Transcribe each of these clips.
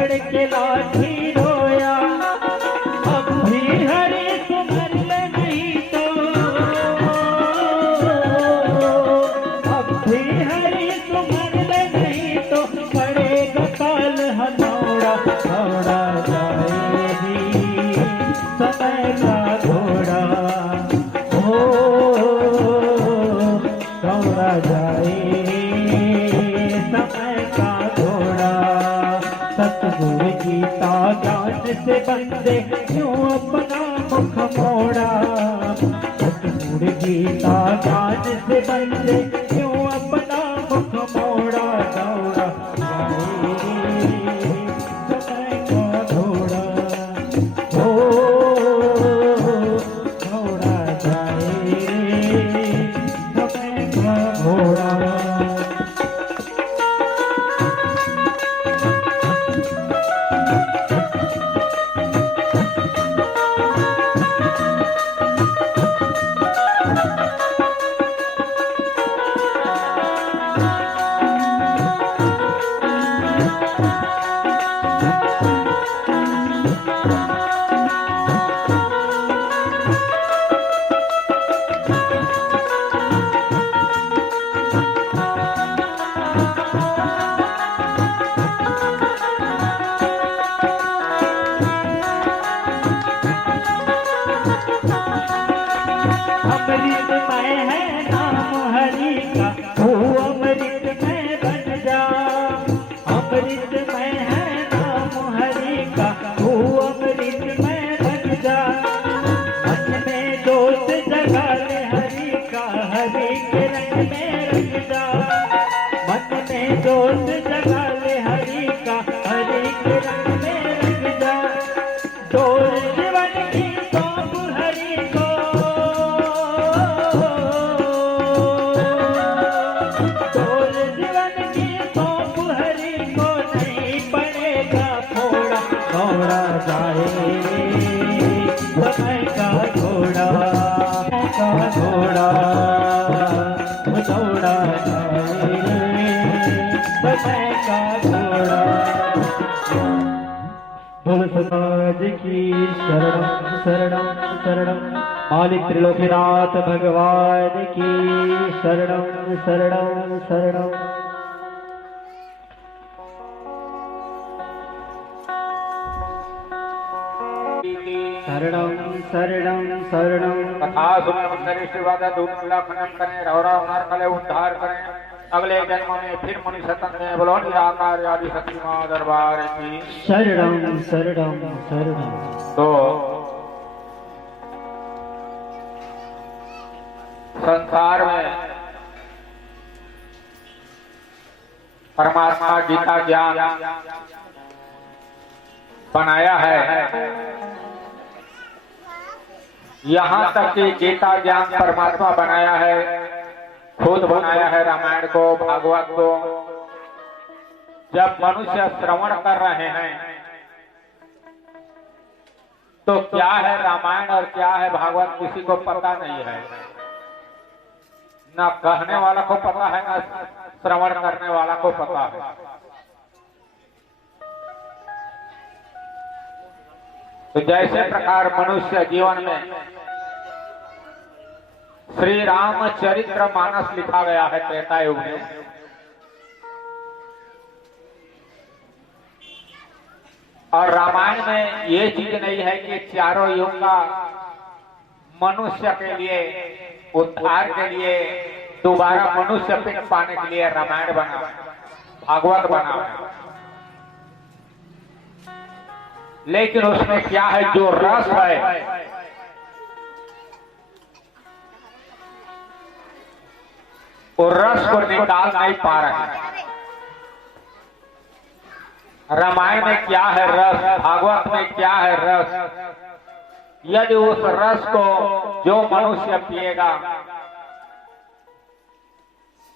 पकड़ के लाठी रोया। अब भी हरि सुमर ले नहीं तो, अब भी हरि सुमर ले नहीं तो पड़ेगा काल हथौड़ा। दौड़ा जाएगी समय का घोड़ा, हो दौड़ा जाए समय का घोड़ा। सतगुरु गीता ज्ञान से बंदे क्यों अपना मुख मोड़ा। सतगुरु गीता ज्ञान से बंदे क्यों अपना मुख मोड़ा। दौड़ा जाए समय का घोड़ा, हो दौड़ा जाए समय का घोड़ा। अमृतमय है नाम हरि का, तू अमृतमय बन जा। अमृतमय है नाम हरि का, तू अमृतमय बन जा। मन में जोत जगा ले हरि का, हरि के रंग में रंग जा। मन में जोत जगा ले हरि का, हरि के रंग में रंग जा। डोल जीवन की सौंप हरि को, डोल जीवन की सौंप हरि को, नहीं पड़ेगा फोड़ा। दौड़ा जाए समय का घोड़ा, का घोड़ा, दौड़ा जाए समय का घोड़ा। बोल समाज की शरणम शरणम शरणम, मालिक त्रिलोकीनाथ भगवान की शरणम शरणम शरणम। शरणम शरणम शरणम। कथा सुनकर शिवादा दूत लखनम करें, रौरा उनर कले उद्धार करें। अगले जन्म में फिर मनुष्य सतन में बोलो निराकार आदि शक्ति मां दरबार की शरणम शरणम शरणम। तो संसार में परमात्मा गीता ज्ञान बनाया है। यहाँ तक कि गीता ज्ञान परमात्मा बनाया है, खुद बनाया है रामायण को, भागवत को। जब मनुष्य श्रवण कर रहे हैं तो क्या है रामायण और क्या है भागवत किसी को पता नहीं है। ना कहने वाला को पता है, ना श्रवण करने वाला को पता है। तो जैसे प्रकार मनुष्य जीवन में श्री रामचरित्र मानस लिखा गया है त्रेता युग में, और रामायण में ये चीज नहीं है कि चारों युग का मनुष्य के लिए उद्धार के लिए दोबारा मनुष्य पिंड पाने के लिए रामायण बना, भागवत बना। लेकिन उसमें क्या है, जो रस है वो रस को निकाल नहीं पा रहे। रामायण में क्या है रस, भागवत में क्या है रस। यदि उस रस को जो मनुष्य पिएगा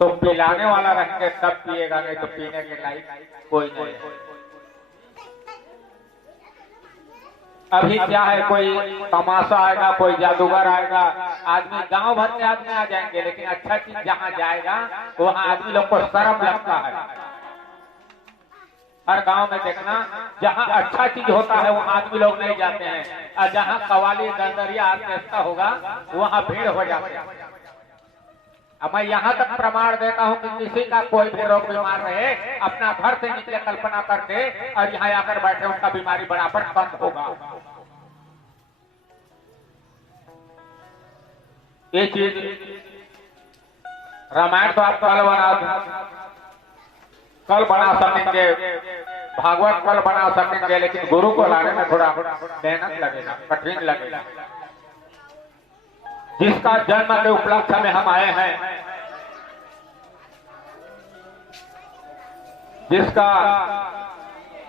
तो पिलाने वाला रखेंगे तब पिएगा, नहीं तो पीने के लायक कोई नहीं। अभी क्या है, कोई तमाशा आएगा, कोई जादूगर आएगा, आदमी गांव भर के आदमी आ जाएंगे, लेकिन अच्छा चीज जहां जाएगा वहां आदमी लोग को शर्म लगता है। हर गांव में देखना, जहाँ अच्छा चीज होता है वहाँ आदमी लोग नहीं जाते हैं, और जहाँ कवाली दरदरिया आर्केस्ट्रा होगा वहाँ भीड़ हो जाती है। अब मैं यहाँ तक प्रमाण देता हूँ कि किसी का कोई भी रोग बीमार रहे, अपना घर से निकले कल्पना करके और यहाँ आकर बैठे, उनका बीमारी बराबर कम होगा। ये चीज रामायण तो आप कल बना सकेंगे, भागवत कल बना सकेंगे, लेकिन गुरु को लाने में थोड़ा मेहनत लगेगा, कठिन लगेगा। जिसका जन्म के उपलक्ष्य में हम आए हैं, जिसका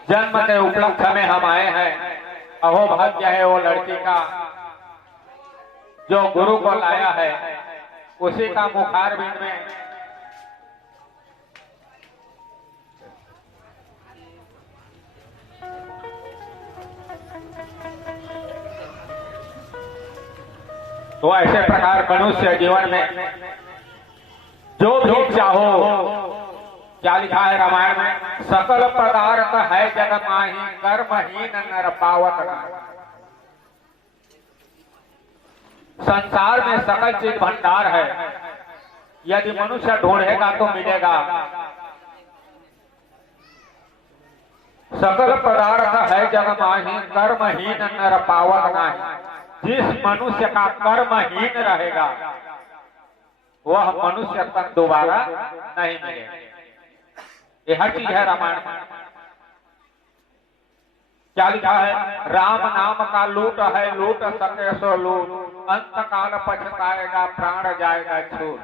जन्म के उपलक्ष्य में हम आए हैं, अहो भाग्य है वो लड़की का जो गुरु को लाया है, उसी का मुखारबिंद में तो ऐसे प्रकार मनुष्य जीवन में जो भी चाहो, क्या लिखा है रामायण में, सकल पदार्थ है जग माही, कर्महीन नर पावत नाहि। संसार में सकल चीज भंडार है, यदि मनुष्य ढूंढेगा तो मिलेगा। सकल पदार्थ है जग माही, कर्महीन नर पावत नाहि। जिस मनुष्य का कर्महीन रहेगा वह मनुष्य तक दोबारा नहीं मिलेगा। ये हर चीज है रामायण में। क्या लिखा है, राम नाम का लूट है, लूट सके सो लूट, अंत काल पछताएगा, प्राण जाएगा छूट।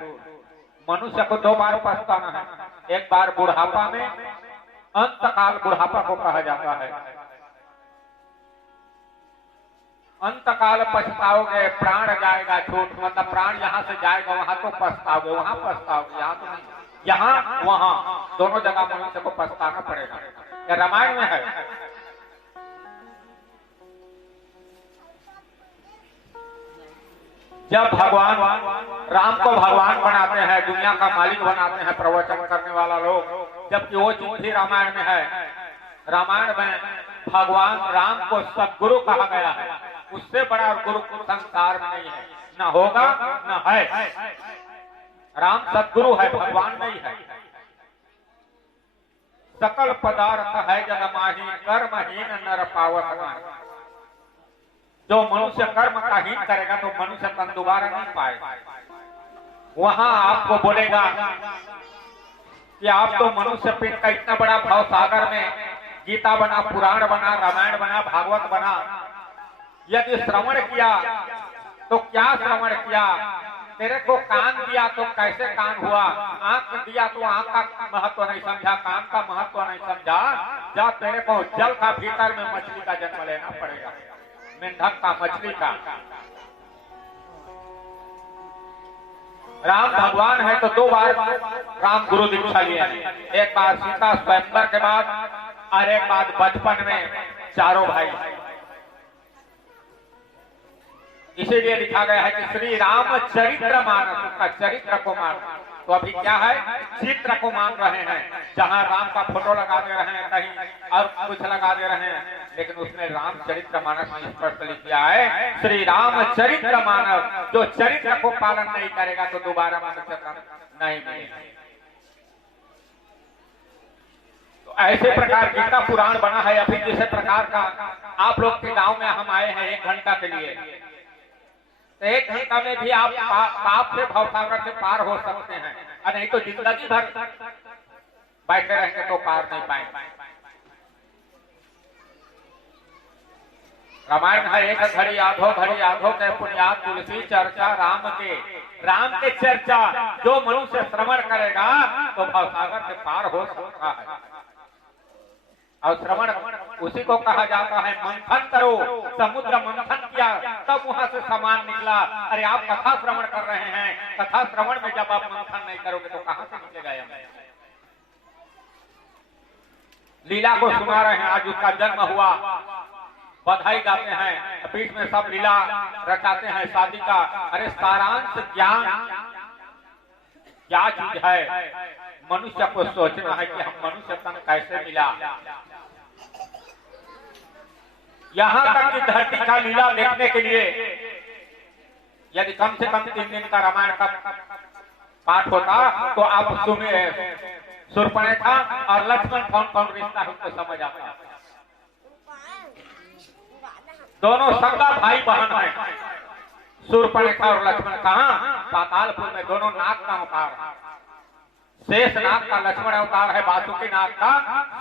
मनुष्य को दो बार पछताना है, एक बार बुढ़ापा में, अंत काल बुढ़ापा को कहा जाता है। अंत काल पछताओगे, प्राण जाएगा छूट, मतलब प्राण यहाँ से जाएगा, वहां तो पछताओगे, वहां पछताओगे, यहाँ तो नहीं, यहाँ वहां दोनों जगह मनुष्य को पछताना पड़ेगा। ये रामायण में है। जब भगवान राम को भगवान बनाते हैं, दुनिया का मालिक बनाते हैं, प्रवचन करने वाला लोग, जबकि वो चीज भी रामायण में है। रामायण में भगवान राम को सदगुरु कहा गया है, उससे बड़ा गुरु संसार में नहीं है, न होगा न है। राम सदगुरु है, भगवान नहीं है। सकल पदार्थ है जग माही, कर्महीन नर पावत नाहि। जो मनुष्य कर्म का हीन करेगा तो मनुष्य तन दोबारा नहीं पाएगा। वहां आपको बोलेगा कि आप तो मनुष्य पेट का इतना बड़ा भाव सागर में गीता बना, पुराण बना, रामायण बना, भागवत बना, यदि श्रवण किया तो क्या श्रवण किया, तेरे को कान दिया तो कैसे कान हुआ, आंख दिया तो आंख का महत्व नहीं समझा, कान का महत्व नहीं समझा, जा तेरे को जल का भीतर में मछली का जन्म लेना पड़ेगा, मेंढक का, मछली का। राम भगवान है तो दो बार राम गुरु दीक्षा लिए, एक बार सीता स्वयंवर के बाद और एक बार बचपन में चारों भाई। इसीलिए लिखा गया है कि श्री राम चरित्र मानस, उसका चरित्र को मान। तो अभी क्या है, चित्र को मान रहे हैं, जहां राम का फोटो लगा दे रहे हैं, कहीं और कुछ लगा दे रहे हैं, लेकिन उसमें राम चरित्र मानस में स्पष्ट लिख दिया है, श्री राम चरित्र मानस। जो चरित्र को पालन नहीं करेगा तो दोबारा मनुष्य नहीं मिलेगा। तो ऐसे प्रकार गीता पुराण बना है। अभी जिस प्रकार का आप लोग के गांव में हम आए हैं 1 घंटा के लिए, तो 1 घंटा में भी आप पाप से भवसागर से पार हो सकते हैं, और नहीं तो जिंदगी भर बैठे रहेंगे तो पार नहीं पाएंगे। रामायण है, एक घड़ी आधो के पुण्यात तुलसी चर्चा, राम के चर्चा जो मनुष्य श्रवण करेगा तो भवसागर से पार हो सकता है। और श्रवण उसी को कहा जाता है मंथन करो, समुद्र मंथन किया तब वहां से सामान निकला। अरे आप कथा श्रवण कर रहे हैं, कथा श्रवण में जब आप मंथन नहीं करोगे तो कहां से निकलेगा। लीला को सुना रहे हैं, आज उसका जन्म हुआ, बधाई गाते हैं, बीच में सब लीला रचाते हैं शादी का। अरे सारांश ज्ञान क्या चीज है, मनुष्य को सोचना है कि हम मनुष्य तन कैसे मिला। यहाँ तक कि धरती का लीला देखने के लिए यदि कम से कम 3 दिन का रामायण का पाठ होता तो आप सुने शूर्पणखा और लक्ष्मण कौन कौन रिश्ता है उसको समझ आता। दोनों संगा भाई बहन है। शूर्पणखा और लक्ष्मण कहाँ? पातालपुर में। दोनों नाग का अवतार, शेष नाग का लक्ष्मण अवतार है, वासुकी नाग का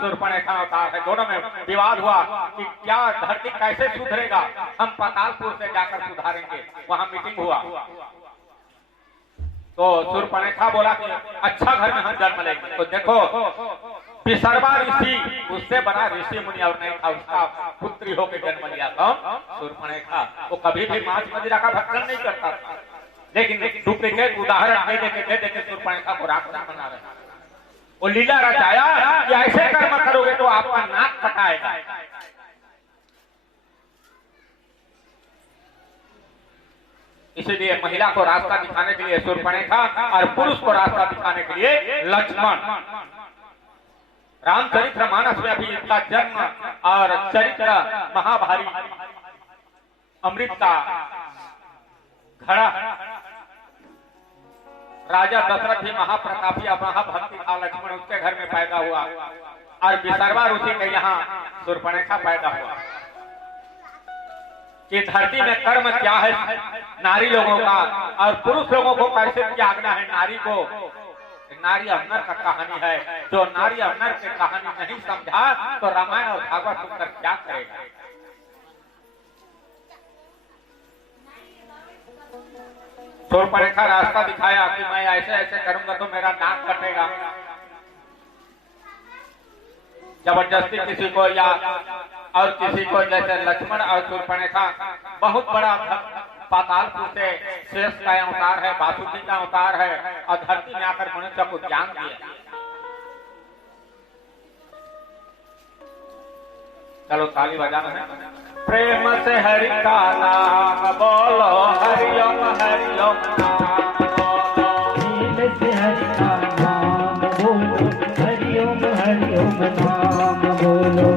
शूर्पणखा अवतार है। दोनों में विवाद हुआ कि क्या धरती कैसे सुधरेगा, हम पातालपुर से जाकर सुधारेंगे। वहां मीटिंग हुआ तो शूर्पणखा बोला कि अच्छा घर में हम जन्म लेंगे। तो देखो पिसरवा ऋषि, उससे बड़ा ऋषि मुनि और नहीं था, उसका पुत्री होकर जन्म लिया था शूर्पणखा। वो कभी भी मांस मदिरा का भक्षण नहीं करता था, लेकिन डुप्लीकेट उदाहरण दे देके शूर्पणखा को राक्षस बना रहे। वो लीला रचाया कि ऐसे कर्म करोगे तो आपका नाक कटाएगा। इसलिए महिला को रास्ता दिखाने के लिए शूर्पणखा और पुरुष को रास्ता दिखाने के लिए लक्ष्मण। रामचरितमानस में अभी इसका जन्म और चरित्र महाभारी अमृत का घड़ा। राजा दशरथ भी महाप्रतापी महाभक्ति था, लक्ष्मण उसके घर में पैदा हुआ और विसर्वा ऋषि के यहाँ शूर्पणखा पैदा हुआ। कि धरती में कर्म क्या है नारी लोगों का और पुरुष लोगों को कैसे त्यागना है नारी को। नारी और नर का कहानी है। जो नारी और नर की कहानी नहीं समझा तो रामायण और भागवत सुनकर क्या करेगा। शूर्पणखा रास्ता दिखाया कि मैं ऐसे ऐसे करूंगा तो मेरा नाक कटेगा। जबरदस्ती किसी को या और किसी को, जैसे लक्ष्मण और शूर्पणखा बहुत बड़ा पातालपुर से शेष का अवतार है, वासुकी का अवतार है और धरती में आकर मनुष्य को ज्ञान दिया। चलो ताली बजाना है। प्रेम से हरि का नाम बोलो, हरिओम हरिओम नाम बोलो। प्रेम से हरि का नाम बोलो, हरिओम हरिओम नाम बोलो।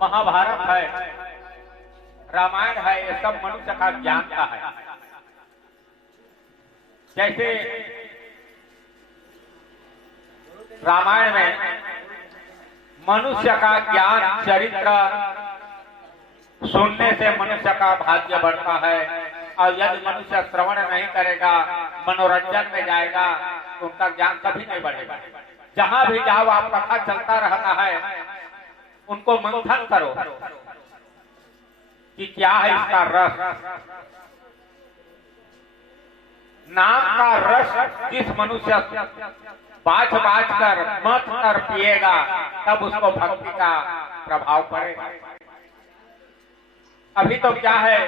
महाभारत है, रामायण है, ये सब मनुष्य का ज्ञान का है। जैसे रामायण में मनुष्य का ज्ञान चरित्र सुनने से मनुष्य का भाग्य बढ़ता है और यदि मनुष्य श्रवण नहीं करेगा, मनोरंजन में जाएगा तो उनका ज्ञान कभी नहीं बढ़ेगा। जहां भी जाओ आप कथा चलता रहता है, उनको मंथन करो कि क्या है इसका रस। नाम का रस जिस मनुष्य बाज बाज कर मत कर पिएगा तब उसको भक्ति का प्रभाव पड़ेगा। अभी तो क्या है,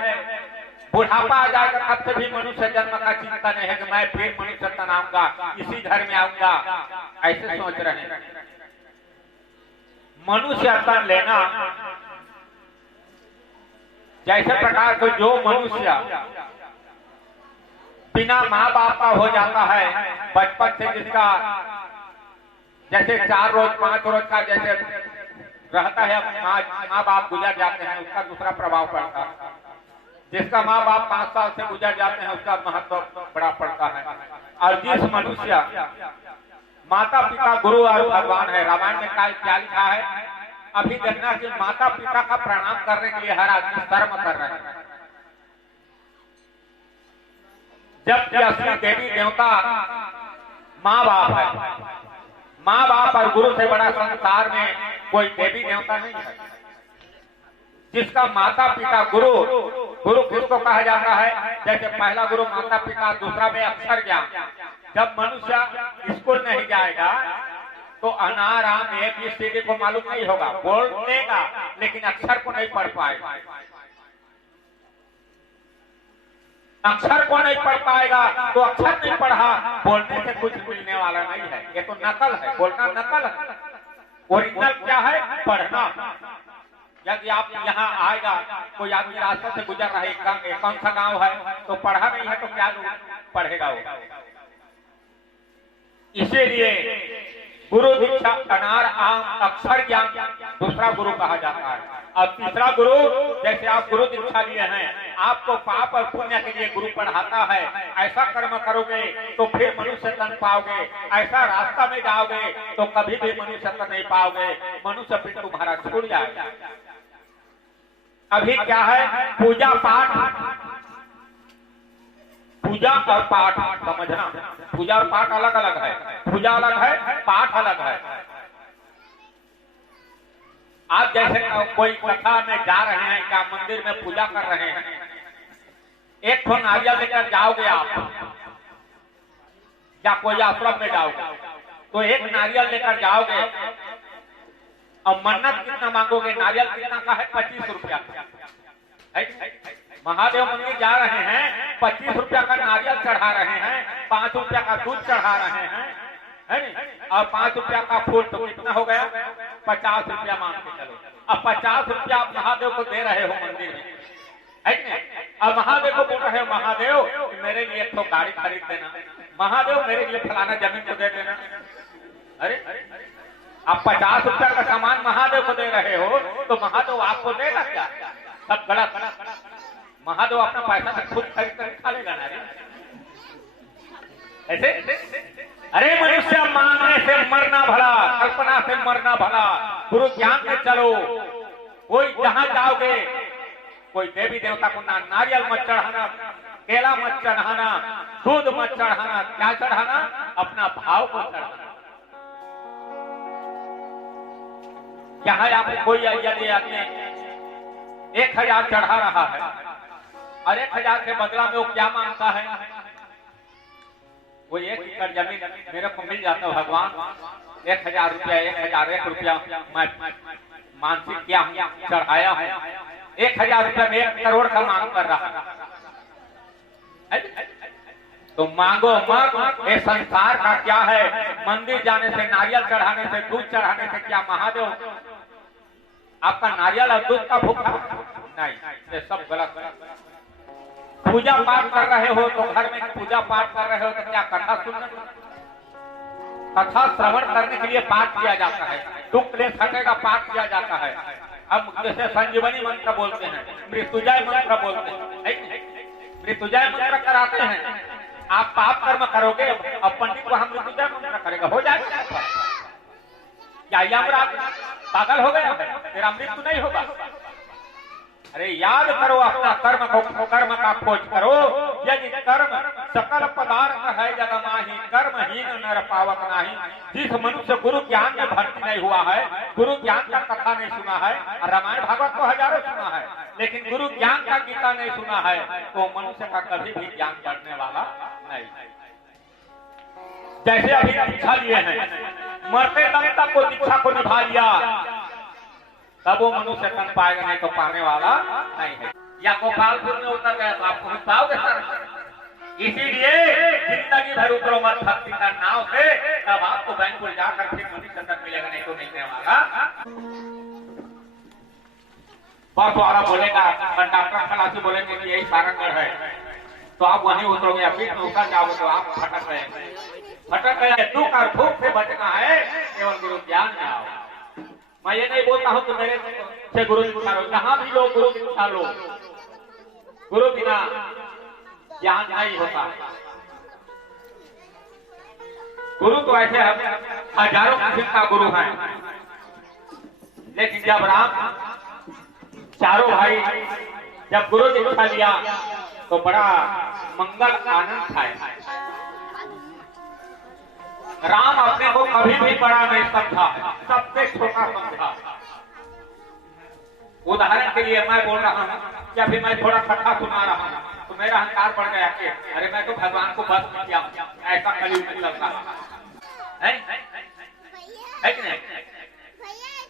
बुढ़ापा आ जाएगा तब से भी मनुष्य जन्म का चिंता नहीं है कि मैं फिर मनुष्य तन आऊंगा, इसी घर में आऊंगा, ऐसे सोच रहे हैं। मनुष्य तन लेना जैसे प्रकार को जो मनुष्य बिना माँ बाप का हो जाता है, बचपन से जिसका जैसे 4 रोज 5 रोज का जैसे रहता है, माँ बाप गुजर जाते हैं, उसका दूसरा प्रभाव पड़ता है। जिसका माँ बाप 5 साल से गुजर जाते हैं, उसका महत्व बड़ा पड़ता है। और जिस मनुष्य माता पिता गुरु और भगवान है, रामायण में क्या लिखा है, अभी देखना कि माता पिता का प्रणाम करने के लिए हर आदमी कर्म कर रहे हैं, जबकि असली देवी देवता माँ बाप है। माँ बाप और गुरु से बड़ा संसार में कोई देवी देवता नहीं है। जिसका माता पिता गुरु किसको कहा जाता है? जैसे पहला गुरु माता पिता, दूसरा में अक्षर ज्ञान। जब मनुष्य स्कूल नहीं जाएगा तो अनाराम ABCD को मालूम नहीं होगा, बोल लेगा लेकिन अक्षर को नहीं पढ़ पाएगा। अक्षर को नहीं पढ़ पाएगा तो अक्षर नहीं पढ़ा, बोलने से कुछ मिलने वाला नहीं है। ये तो नकल है, बोलना नकल है। ओरिजिनल क्या है? पढ़ना। यदि आप यहाँ आएगा, कोई आदमी रास्ते से गुजर रहा है, कौन सा गांव है, तो पढ़ा नहीं है तो क्या पढ़ेगा वो? इसीलिए गुरु दीक्षा अनार आम अक्षर ज्ञान दूसरा गुरु कहा जाता है। और तीसरा गुरु, जैसे आप गुरु दीक्षा लिए हैं, आपको पाप और पुण्य के लिए गुरु पढ़ाता है। ऐसा कर्म करोगे तो फिर मनुष्य तन पाओगे, ऐसा रास्ता में जाओगे तो कभी भी मनुष्य तन नहीं पाओगे, मनुष्य फिर तुम्हारा छूट जाएगा। अभी क्या है? पूजा पाठ, पूजा और पाठ समझना। पूजा और पाठ अलग अलग है, पूजा अलग है, पाठ अलग है। आप जैसे कोई कथा में जा रहे हैं, क्या मंदिर में पूजा कर रहे हैं, एक ठो नारियल लेकर जाओगे आप, या कोई आश्रम में जाओगे तो एक नारियल लेकर जाओगे और मन्नत कितना मांगोगे? नारियल कितना का है? 25 रुपया। महादेव मंदिर जा रहे हैं, 25 रुपया का नारियल चढ़ा रहे हैं, 5 रुपया का दूध चढ़ा रहे हैं, है नहीं? और 5 रुपया का फूल, तो कितना हो गया? 50 रुपया मान के चलो। अब 50 रुपया आप महादेव को दे रहे हो मंदिर में, है नहीं? अब महादेव को बोल रहे हो, महादेव मेरे लिए एक तो गाड़ी खरीद देना, महादेव मेरे लिए फलाना जमीन को दे देना। अरे आप 50 रुपया का सामान महादेव को दे रहे हो तो महादेव आपको देगा क्या? सब गलत। महादेव अपना पैसा से खुद खरीद कर खा लेगा ना ऐसे? अरे मनुष्य, मांगने से मरना भला, कल्पना से मरना भला। गुरु ज्ञान में चलो। कोई जहां जाओगे, कोई देवी देवता को ना नारियल मत चढ़ाना, केला मत चढ़ाना, दूध मत चढ़ाना। क्या चढ़ाना? अपना भाव को चढ़ाना। यहाँ आप कोई यदि आदमी 1000 चढ़ा रहा है और 1000 के बदला में वो क्या मांगता है? वो 1 एकड़ जमीन मेरे को मिल जाता है भगवान, 1000 रुपया, 1001 रुपया मैं मानसिक क्या चढ़ाया है, 1000 रुपया में 1 करोड़ का मांग कर रहा है। तो मांगो मत। ये संसार का क्या है? मंदिर जाने से, नारियल चढ़ाने से, दूध चढ़ाने से क्या महादेव आपका नारियल और दूध का भूखा? नहीं, ये सब गलत है। पूजा पाठ कर रहे हो तो घर में पूजा पाठ कर रहे हो तो क्या कथा सुनना? कथा श्रवण करने के लिए पाठ किया जाता है, दुख ले सकेगा पाठ किया जाता है। अब जैसे संजीवनी मंत्र बोलते हैं, मृत्युंजय मंत्र बोलते हैं, मृत्युंजय मंत्र कराते हैं। आप पाप कर्म करोगे, अब पंडित को हम मृत्युंजय मंत्र करेगा, हो जाएगा क्या? यमराज पागल हो गया है, तेरा मृत्यु नहीं होगा। अरे याद करो अपना कर्म को, कर्म का खोज करो। यदि कर्म सकल पदार्थ है जगमाही, कर्महीन नर पावक नाही। जिस मनुष्य गुरु ज्ञान में भर्ती नहीं हुआ है, गुरु ज्ञान का कथा नहीं सुना है, रामायण भागवत को हजारों सुना है, लेकिन गुरु ज्ञान का गीता नहीं सुना है, तो मनुष्य का कभी भी ज्ञान बढ़ने वाला नहीं। जैसे अभी दीक्षा लिए हैं, मरते दम तक वो दीक्षा को निभा लिया, तब वो मनुष्य तन पाएगा, नहीं तो पाने वाला नहीं है। या गोपालपुर में उतर गया तो आप पहुंच पाओगे सर। इसीलिए जिंदगी भर उतरो मत भक्ति का नाव से, तब आपको बैंकुल जाकर फिर मनुष्य तक मिलेगा, नहीं तो मिलने वाला। बस वाला बोलेगा, डॉक्टर खलासी बोलेंगे कि यही सारंगढ़ है, तो आप वहीं उतरोगे, या फिर उतर जाओगे तो आप भटक गए। दुख और भूख से बचना है, केवल गुरु ज्ञान में आओ। मैं ये नहीं बोलता हूँ कि मेरे से गुरु दीक्षा लो, जहां भी लोग गुरु दीक्षा लो, गुरु बिना ज्ञान नहीं होता। गुरु तो ऐसे हजारों किस्म का गुरु है, लेकिन जब राम चारों भाई जब गुरु दीक्षा लिया तो बड़ा मंगल आनंद था। राम अपने को कभी भी बड़ा नहीं समझा, सबसे छोटा समझा। उदाहरण के लिए मैं बोल रहा हूँ कि अभी मैं थोड़ा कथा सुना रहा हूँ तो मेरा अहंकार बढ़ गया कि अरे मैं तो भगवान को बस किया, ऐसा कलयुग में चलता है कि नहीं?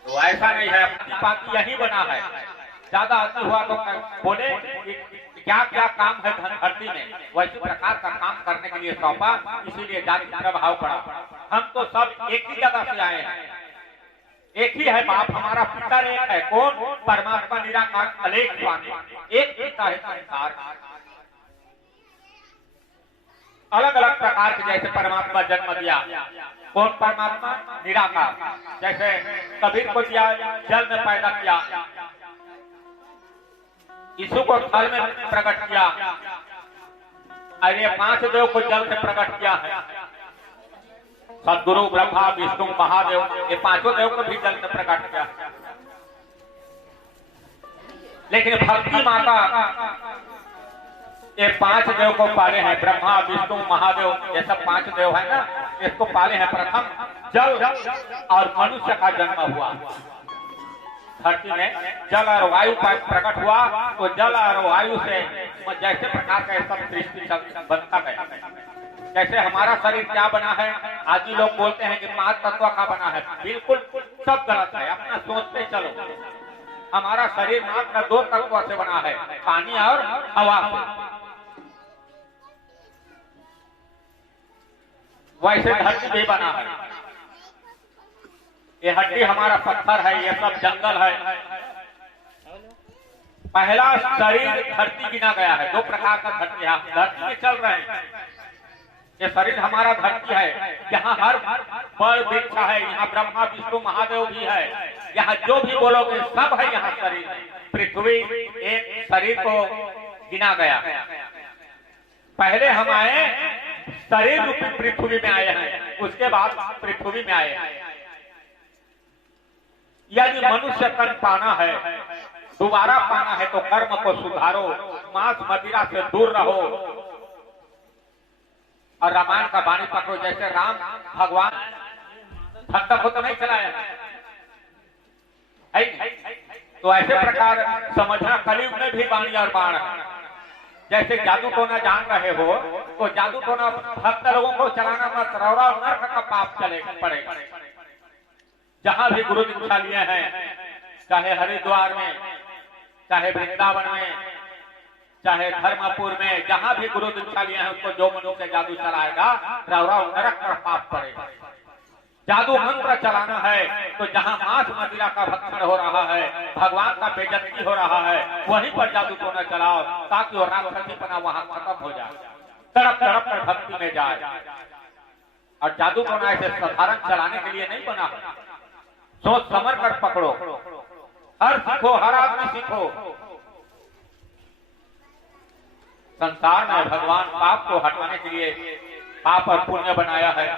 तो ऐसा नहीं है, अपनी बात यही बना है। ज्यादा अति हुआ तो बोले क्या क्या काम है धरती में, वैसे प्रकार का काम करने के लिए सौंपा, इसीलिए जाति प्रभाव पड़ा। हम तो सब एक ही जगह से आए हैं, एक ही है बाप, हमारा पिता एक है। कौन? परमात्मा निराकार अलेख स्वामी, एक पिता है संसार। अलग अलग प्रकार के जैसे परमात्मा जन्म दिया, कौन परमात्मा? निराकार। जैसे कबीर को दिया, जल में पैदा किया, यीशु को थल में प्रकट किया, और ये 5 देव को जल से प्रकट किया है। सदगुरु, ब्रह्मा, विष्णु, महादेव, ये 5 देव को भी जल से प्रकट किया। लेकिन भक्ति माता ये 5 देव को पाले हैं, ब्रह्मा, विष्णु, महादेव, ये सब 5 देव है ना, इसको पाले हैं। प्रथम जल और मनुष्य का जन्म हुआ धरती में, जल और वायु का प्रकट हुआ, तो जल और वायु से जैसे प्रकार का सब सृष्टि बनता गया। जैसे हमारा शरीर क्या बना है, आदि लोग बोलते हैं कि 5 तत्व का बना है, बिल्कुल सब गलत है। अपना सोचते चलो, हमारा शरीर मात्र 2 तत्व से बना है, पानी और हवा से। वैसे धरती भी बना है, ये हड्डी हमारा पत्थर है, ये सब जंगल है। पहला शरीर धरती गिना गया है, 2 प्रकार का धरती है, धरती में चल रहे हैं। ये शरीर हमारा धरती है, यहाँ हर बड़ वृक्ष है, यहाँ ब्रह्मा, विष्णु, महादेव भी है, यहाँ जो भी बोलोगे सब है यहाँ शरीर। पृथ्वी एक शरीर को गिना गया। पहले हम आए शरीर रूपी पृथ्वी में आए हैं, उसके बाद पृथ्वी में आए हैं। यदि मनुष्य तन पाना है, दोबारा पाना है, तो कर्म को सुधारो, मांस मदिरा से दूर रहो और रामायण का वाणी पकड़ो। जैसे राम भगवान भक्त को तो नहीं चलाया है, तो ऐसे प्रकार समझना कलयुग में भी वाणी और बाण है। जैसे जादू टोना जान रहे हो, तो जादू टोना भक्त लोगों को चलाना मत, रौरा और नर्क का पाप चलेगा पड़ेगा। जहां भी गुरु दीक्षा लिए हैं, चाहे हरिद्वार में, चाहे वृंदावन में, चाहे धर्मपुर में, जहां भी गुरु दीक्षा लिए हैं, उसको जो मनुष्य जादू चलाएगा, रौरा और नरक का पाप पड़ेगा। जादू मंत्र चलाना है, तो जहां मांस मदिरा का भक्षण हो रहा है, भगवान का बेइज्जती हो रहा है, वहीं पर जादू टोना चलाओ, ताकि वो राक्षसीपना वहां खत्म हो जाए, तड़प तड़प कर भक्ति में जाए। और जादू टोना ऐसे साधारण चलाने के लिए नहीं बना, सोच समझ कर पकड़ो। हर सीखो, हर आदमी सीखो। संसार में भगवान पाप को हटाने के लिए पाप और पुण्य बनाया है,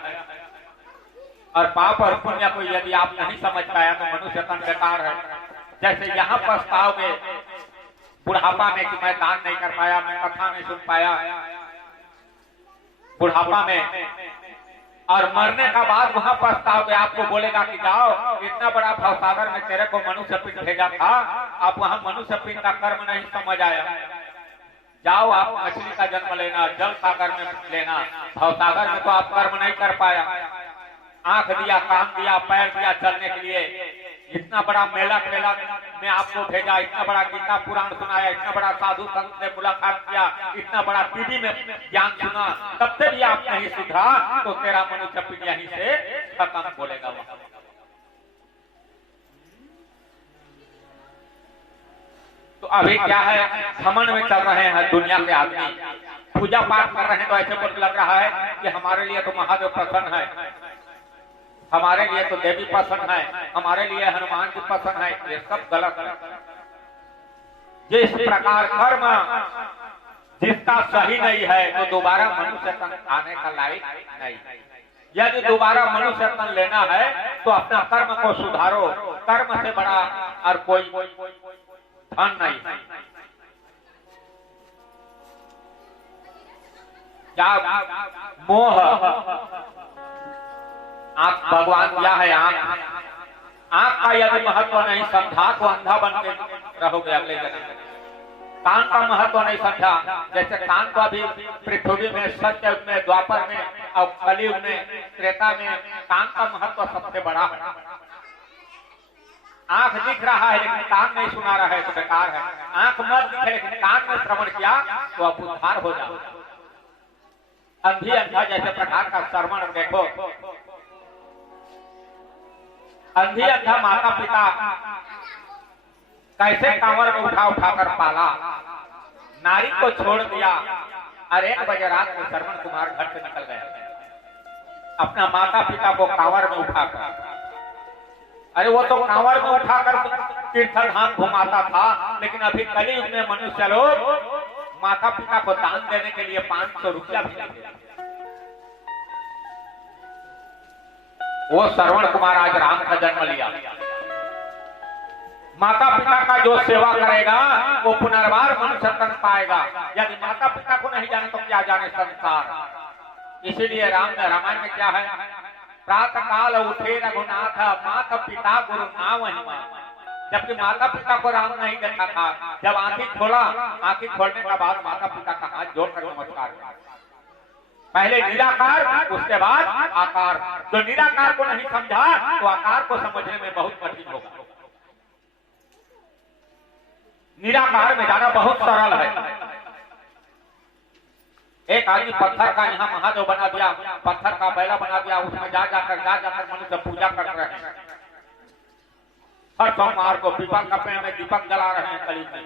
और पाप और पुण्य को यदि आप नहीं समझ पाया तो मनुष्य तन बेकार है। जैसे यहाँ पछताओगे बुढ़ापा में कि मैं दान नहीं कर पाया, मैं कथा नहीं सुन पाया, बुढ़ापा में, और मरने का बाद वहां पछताओगे। आपको बोलेगा कि जाओ, इतना बड़ा भवसागर में तेरे को मनुष्य पिंड भेजा था, आप वहां मनुष्य पिंड का कर्म नहीं समझ आया, जाओ आप मछली का जन्म लेना, जल सागर में लेना, भवसागर में तो आप कर्म नहीं कर पाया। आंख दिया, कान दिया, पैर दिया चलने के लिए, इतना बड़ा मेला ठेला में आपको भेजा, इतना बड़ा गीता पुराण सुनाया, इतना बड़ा साधु संत से मुलाकात किया, इतना बड़ा टीवी में ज्ञान सुना, तब से भी आप नहीं सुधरा, तो तेरा मनुष्य पिंड यहीं से खत्म बोलेगा वहां। तो अभी क्या है, घमंड में चल रहे हैं दुनिया के आदमी पूजा पाठ कर रहे हैं तो ऐसे कुछ लग रहा है कि हमारे लिए तो महादेव प्रसन्न है, हमारे लिए तो देवी प्रसन्न है, हमारे लिए हनुमान जी प्रसन्न है। ये सब गलत है। जिस प्रकार कर्म जिसका सही नहीं है तो दोबारा मनुष्य तन आने का लायक नहीं। यदि दोबारा मनुष्य तन लेना है तो अपना कर्म को सुधारो। कर्म से बड़ा और कोई धन नहीं है। क्या मोह आंख भगवान दिया है, आंख का यदि महत्व नहीं समझा तो अंधा बन के रहोगे अगले जन्म में। कान का महत्व नहीं समझा, जैसे कान को अभी पृथ्वी में, सत्ययुग में, द्वापर में और कलयुग में, त्रेता में कान का महत्व सबसे बड़ा है। आंख दिख रहा है लेकिन कान नहीं सुना रहा है तो बेकार है। आंख मत दिखे लेकिन कान में श्रवण किया तो आप उद्धार हो जाओ। अंधी अंधा जैसे प्रकार का श्रवण देखो। अंधी अंधा माता पिता कैसे कांवर में उठा उठाकर पाला, नारी को छोड़ दिया और 1 बजे रात में श्रवण कुमार घर से निकल गया अपना माता पिता को कांवर में उठाकर। अरे वो तो कांवर में उठाकर तीर्थल धाम घुमाता था, लेकिन अभी कलयुग में मनुष्य लोग माता पिता को दान देने के लिए 500 रुपया भी देते। वो श्रवण कुमार आज राम का जन्म लिया। माता पिता का जो सेवा करेगा वो पुनर्वार मनुष्य तन पाएगा। यदि माता पिता को नहीं जाने तो क्या जाने संसार। इसीलिए रामायण में क्या है, प्रातः काल उठे रघुनाथ माता पिता गुरु नाम महिमा। जबकि माता पिता को राम नहीं देखा था, जब आंखें खोला, आंखें खोलने के बाद माता पिता का हाथ जोड़कर नमस्कार किया। पहले निराकार उसके बाद आकार। जो निराकार को नहीं समझा तो आकार को समझने में बहुत कठिन होगा। निराकार में जाना बहुत सरल है। एक आदमी पत्थर का यहाँ महादेव बना दिया, पत्थर का बैला बना दिया, उसमें जा जाकर मनुष्य पूजा कर रहे हैं। हर सोमवार को पीपल का पेड़ में दीपक जला रहे हैं कलयुग में।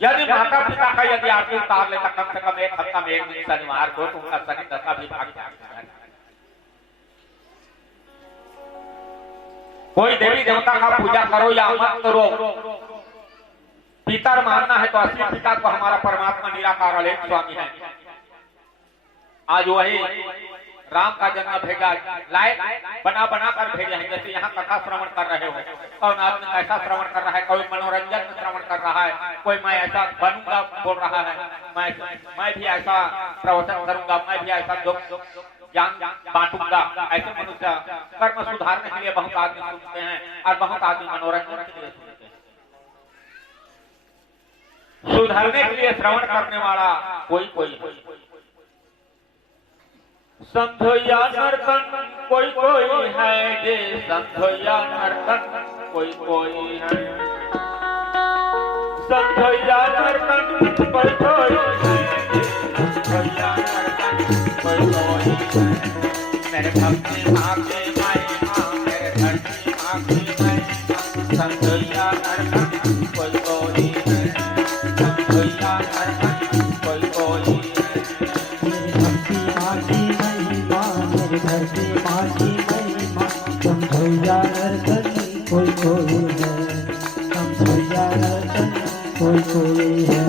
यदि माता पिता का यदि आरती उतार लेता कम से कम 1 हफ्ता में 1 दिन शनिवार को, तो उनका शनि दशा भी भाग जाएगा। कोई देवी देवता का पूजा करो या मत करो, पितर मानना है तो असली पिता को हमारा परमात्मा निराकार अलेख स्वामी है। आज वही राम का जन्म भेजा, लायक बना बना कर भेजे हैं। जैसे यहाँ कथा श्रवण कर रहे हो, कौन आदमी ऐसा श्रवण कर रहा है, कोई मनोरंजन में श्रवण कर रहा है, कोई मैं ऐसा बनूंगा बोल रहा है, मैं भी ऐसा प्रवचन करूंगा, मैं भी ऐसा ज्ञान बांटूंगा। ऐसे मनुष्य कर्म सुधारने के लिए बहुत आदमी सुनते हैं और बहुत आदमी मनोरंजन के लिए सुनते हैं। सुधारने के लिए श्रवण करने वाला कोई संतो या नर्तन कोई है, जे संतो या नर्तन कोई है, संतो या नर्तन कोई है, संतो या नर्तन कोई है। मेरे भक्ति भागे महिमा, मेरे धरती भागे महिमा, संतो या नर्तन कोई है, संतो या नर्तन कोई है। घर से माची महिमा, समझोया नर्तन कोई है, समझोया नर्तन कोई है।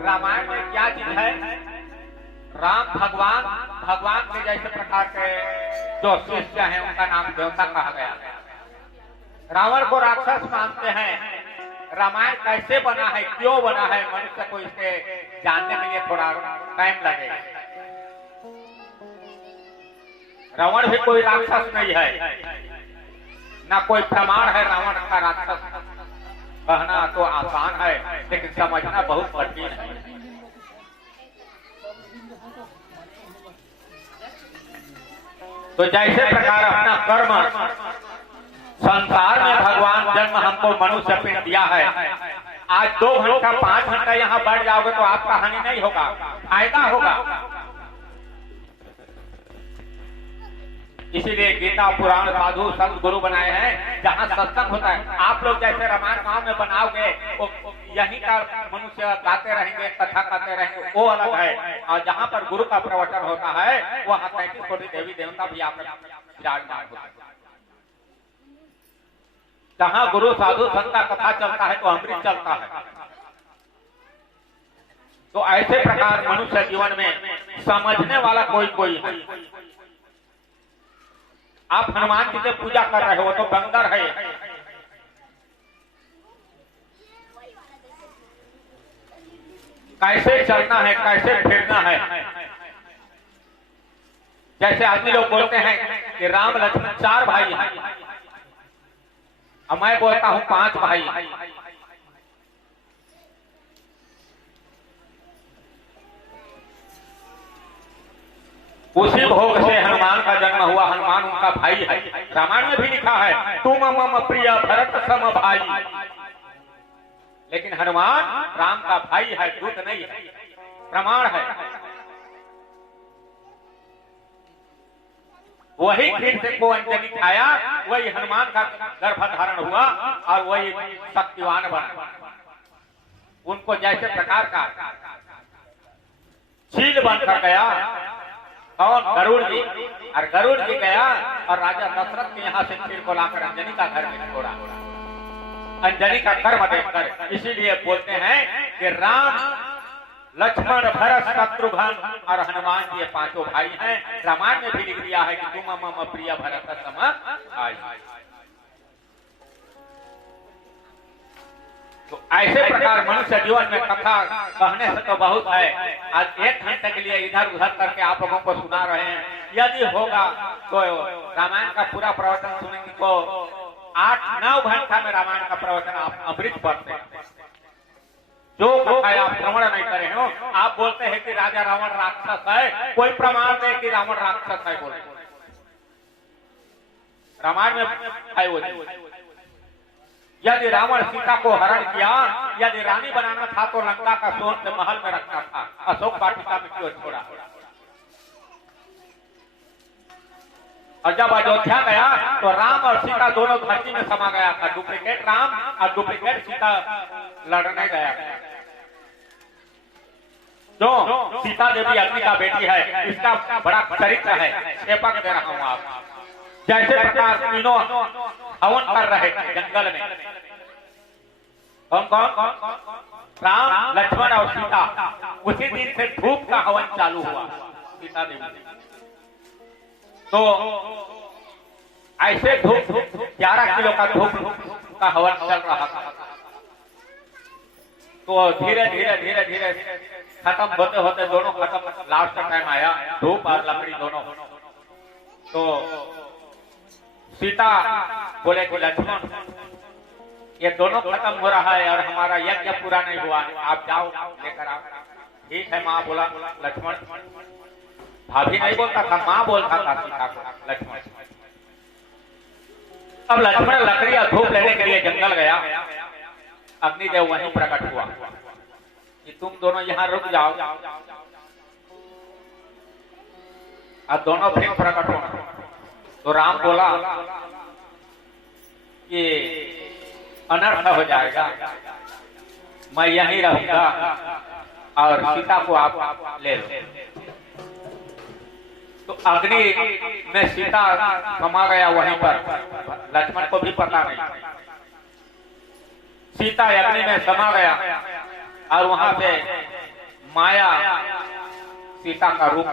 रामायण में क्या चीज है, राम भगवान के जैसे प्रकार के जो शिष्य हैं उनका नाम देवता कहा गया है। रावण को राक्षस मानते हैं। रामायण कैसे बना है, क्यों बना है, मनुष्य को इसके जानने के लिए थोड़ा टाइम लगेगा। रावण भी कोई राक्षस नहीं है, ना कोई प्रमाण है रावण का राक्षस। कहना तो आसान है लेकिन समझना बहुत कठिन है। तो जैसे प्रकार अपना कर्म संसार में भगवान जन्म हमको मनुष्य पिंड दिया है, आज 2 घंटा 5 घंटा यहाँ बैठ जाओगे तो आपका हानि नहीं होगा, फायदा होगा। इसीलिए गीता पुराण साधु संत गुरु बनाए हैं, जहाँ सत्संग होता है। आप लोग जैसे रामायण गांव में बनाओगे, यहीं का मनुष्य गाते रहेंगे, कथा करते रहेंगे, वो अलग है। और जहाँ पर गुरु का प्रवचन होता है वहाँ 33 कोटि देवी देवता भी आकर विराजमान होते हैं। जहाँ गुरु साधु संत का कथा चलता है तो अमृत चलता है। तो ऐसे प्रकार मनुष्य जीवन में समझने वाला कोई है। आप हनुमान जी की पूजा कर रहे हो तो बंदर है, कैसे चलना है, कैसे फिरना है। जैसे आदमी लोग बोलते हैं कि राम लक्ष्मण 4 भाई हैं, और मैं बोलता हूं 5 भाई। उसी भोग से हनुमान का जन्म हुआ, हनुमान उनका भाई है। रामायण में भी लिखा है तुम मम प्रिय भरत सम भाई, लेकिन हनुमान राम का भाई है, दूत नहीं है, प्रमाण है। वही कृष्ण को अंजनी खाया, वही हनुमान का गर्भधारण हुआ और वही शक्तिवान बना। उनको जैसे प्रकार का चील बनकर गया कौन, गरुड़ जी। और गरुड़ जी गया और राजा दशरथ के यहाँ से चील को लाकर अंजनी का घर में छोड़ा, अंजनी का कर्म देखकर। इसीलिए बोलते हैं कि राम लक्ष्मण भरत शत्रुघ्न और हनुमान जी 5 भाई हैं। रामायण में भी लिख दिया है कि तुम मम प्रिय भरत सम भाई। तो ऐसे प्रकार मनुष्य जीवन में कथा कहने से तो बहुत है। आज 1 घंटे के लिए इधर उधर करके आप लोगों को सुना रहे हैं। यदि होगा तो रामायण का पूरा प्रवचन सुनेंगे तो 8-9 घंटा में रामायण का प्रवचन आप अमृत पढ़ते हैं। जो कथा आप श्रवण नहीं करे हो, आप बोलते हैं कि राजा रावण राक्षस है, कोई प्रमाण दे कि रावण राक्षस है। बोलते रामायण में है वो। यदि रावण सीता को हरण किया, यदि रानी बनाना था तो लंका का सोन से महल में रखना था, अशोक वाटिका में क्यों छोड़ा। और जब अयोध्या गया तो राम और सीता दोनों धरती में समा गया था। डुप्लीकेट राम और डुप्लीकेट सीता लड़ने गया। जो सीता देवी अग्नि का बेटी है, इसका बड़ा चरित्र है, सेपक दे रहा हूं आप। जैसे प्रकार तीनों हवन कर रहे थे जंगल में, कौन कौन, राम लक्ष्मण और सीता। उसी दिन से धूप का हवन चालू हुआ सीता देवी। तो ऐसे धूप 11 किलो का धूप का हवन चल रहा था। तो धीरे धीरे धीरे धीरे खत्म होते होते दोनों खत्म। लास्ट टाइम आया धूप और लकड़ी दोनों। तो सीता बोले कि लक्ष्मण ये दोनों खत्म हो रहा है और हमारा यज्ञ पूरा नहीं हुआ, आप जाओ लेकर आओ। ठीक है माँ बोला लक्ष्मण। भाभी नहीं बोलता था, माँ बोलता था सीता को लक्ष्मण। अब लक्ष्मण लकड़ी और धूप लेने के लिए जंगल गया। अग्निदेव वहीं प्रकट हुआ कि तुम दोनों यहाँ रुक जाओ। अब दोनों फिर प्रकट हो। तो राम बोला कि अनर्थ हो जाएगा, मैं यहीं रहूंगा और सीता को आप ले लो। तो अग्नि में सीता समा गया वहीं पर, लक्ष्मण को भी पता नहीं। सीता अग्नि में समा गया और वहां से माया सीता का रूप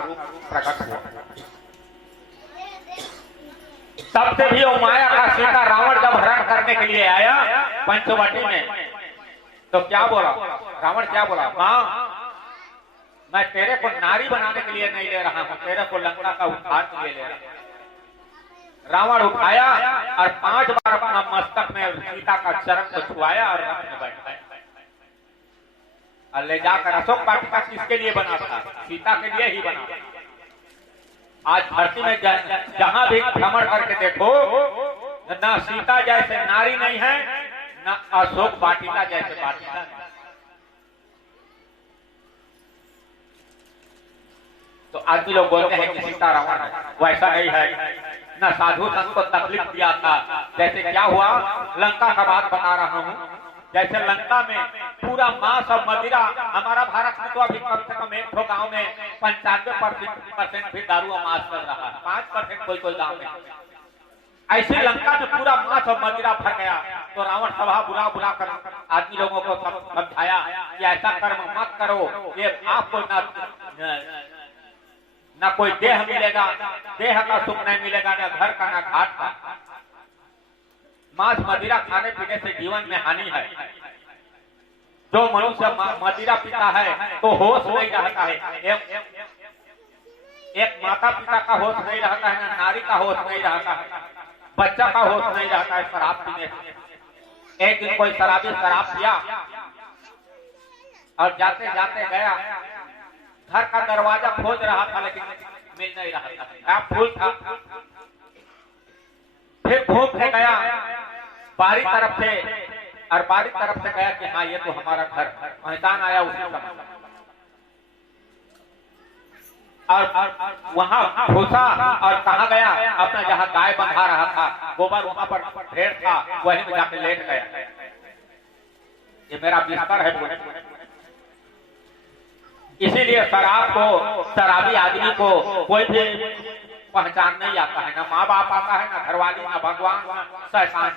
प्रकट हुआ। तब से भी वो माया का सीता रावण जब हरण करने के लिए आया पंचवटी में, तो क्या बोला रावण, क्या बोला, माँ मैं तेरे को नारी बनाने के लिए नहीं ले रहा हूं, तेरे को लंका का उद्धार के लिए ले रहा हूं। रावण उठाया और 5 बार अपना मस्तक में सीता का चरण को छुआया और रथ में बैठ गया और ले जाकर अशोक वाटिका किसके लिए बना था? सीता के लिए ही बना। आज धरती में जहां भी भ्रमण करके देखो, ना सीता जैसे नारी नहीं है, ना अशोक वाटिका जैसे वाटिका नहीं। तो आदमी लोग बोलते हैं कि सीता रावण है, वैसा नहीं है। न साधु संत को तकलीफ दिया था। जैसे क्या हुआ, लंका का बात बता रहा हूँ। जैसे लंका में पूरा मांस और मदिरा, हमारा भारत में तो अभी कम से कम एक गांव में 95% भी दारू और मांस चल रहा है, 5% कोई कोई गांव में। ऐसे लंका में पूरा मांस और मदिरा भर गया। तो रावण सभा बुला बुला कर आदमी लोगों को समझाया कि ऐसा कर्म मत करो, ये आपको ना कोई देह मिलेगा, देह का सुख नहीं मिलेगा, ना घर का ना घाट का। मांस मदिरा खाने पीने से जीवन में हानि है। जो मनुष्य मदिरा पीता है तो होश नहीं रहता है। एक माता पिता का होश नहीं रहता है, ना नारी का होश नहीं रहता है, बच्चा का होश नहीं रहता है शराब पीने से। एक दिन कोई शराबी शराब पिया और जाते जाते गया, घर का दरवाजा खोज रहा था लेकिन मिल नहीं रहा था, फूल था। फिर घूम के गया बारी तरफ से, और बारी तरफ से गया कि हाँ ये तो हमारा घर। पहचान आया उसी समय, और वहां घुसा और कहा गया अपना जहाँ गाय बंधा रहा था, गोबर वहां पर ढेर था, वहीं में जाके लेट गया। ये मेरा बिस्तर है। इसीलिए शराब को, शराबी आदमी को कोई भी पहचान नहीं आता है, ना माँ बाप आता है, ना घरवाली, ना भगवान, ना शैतान।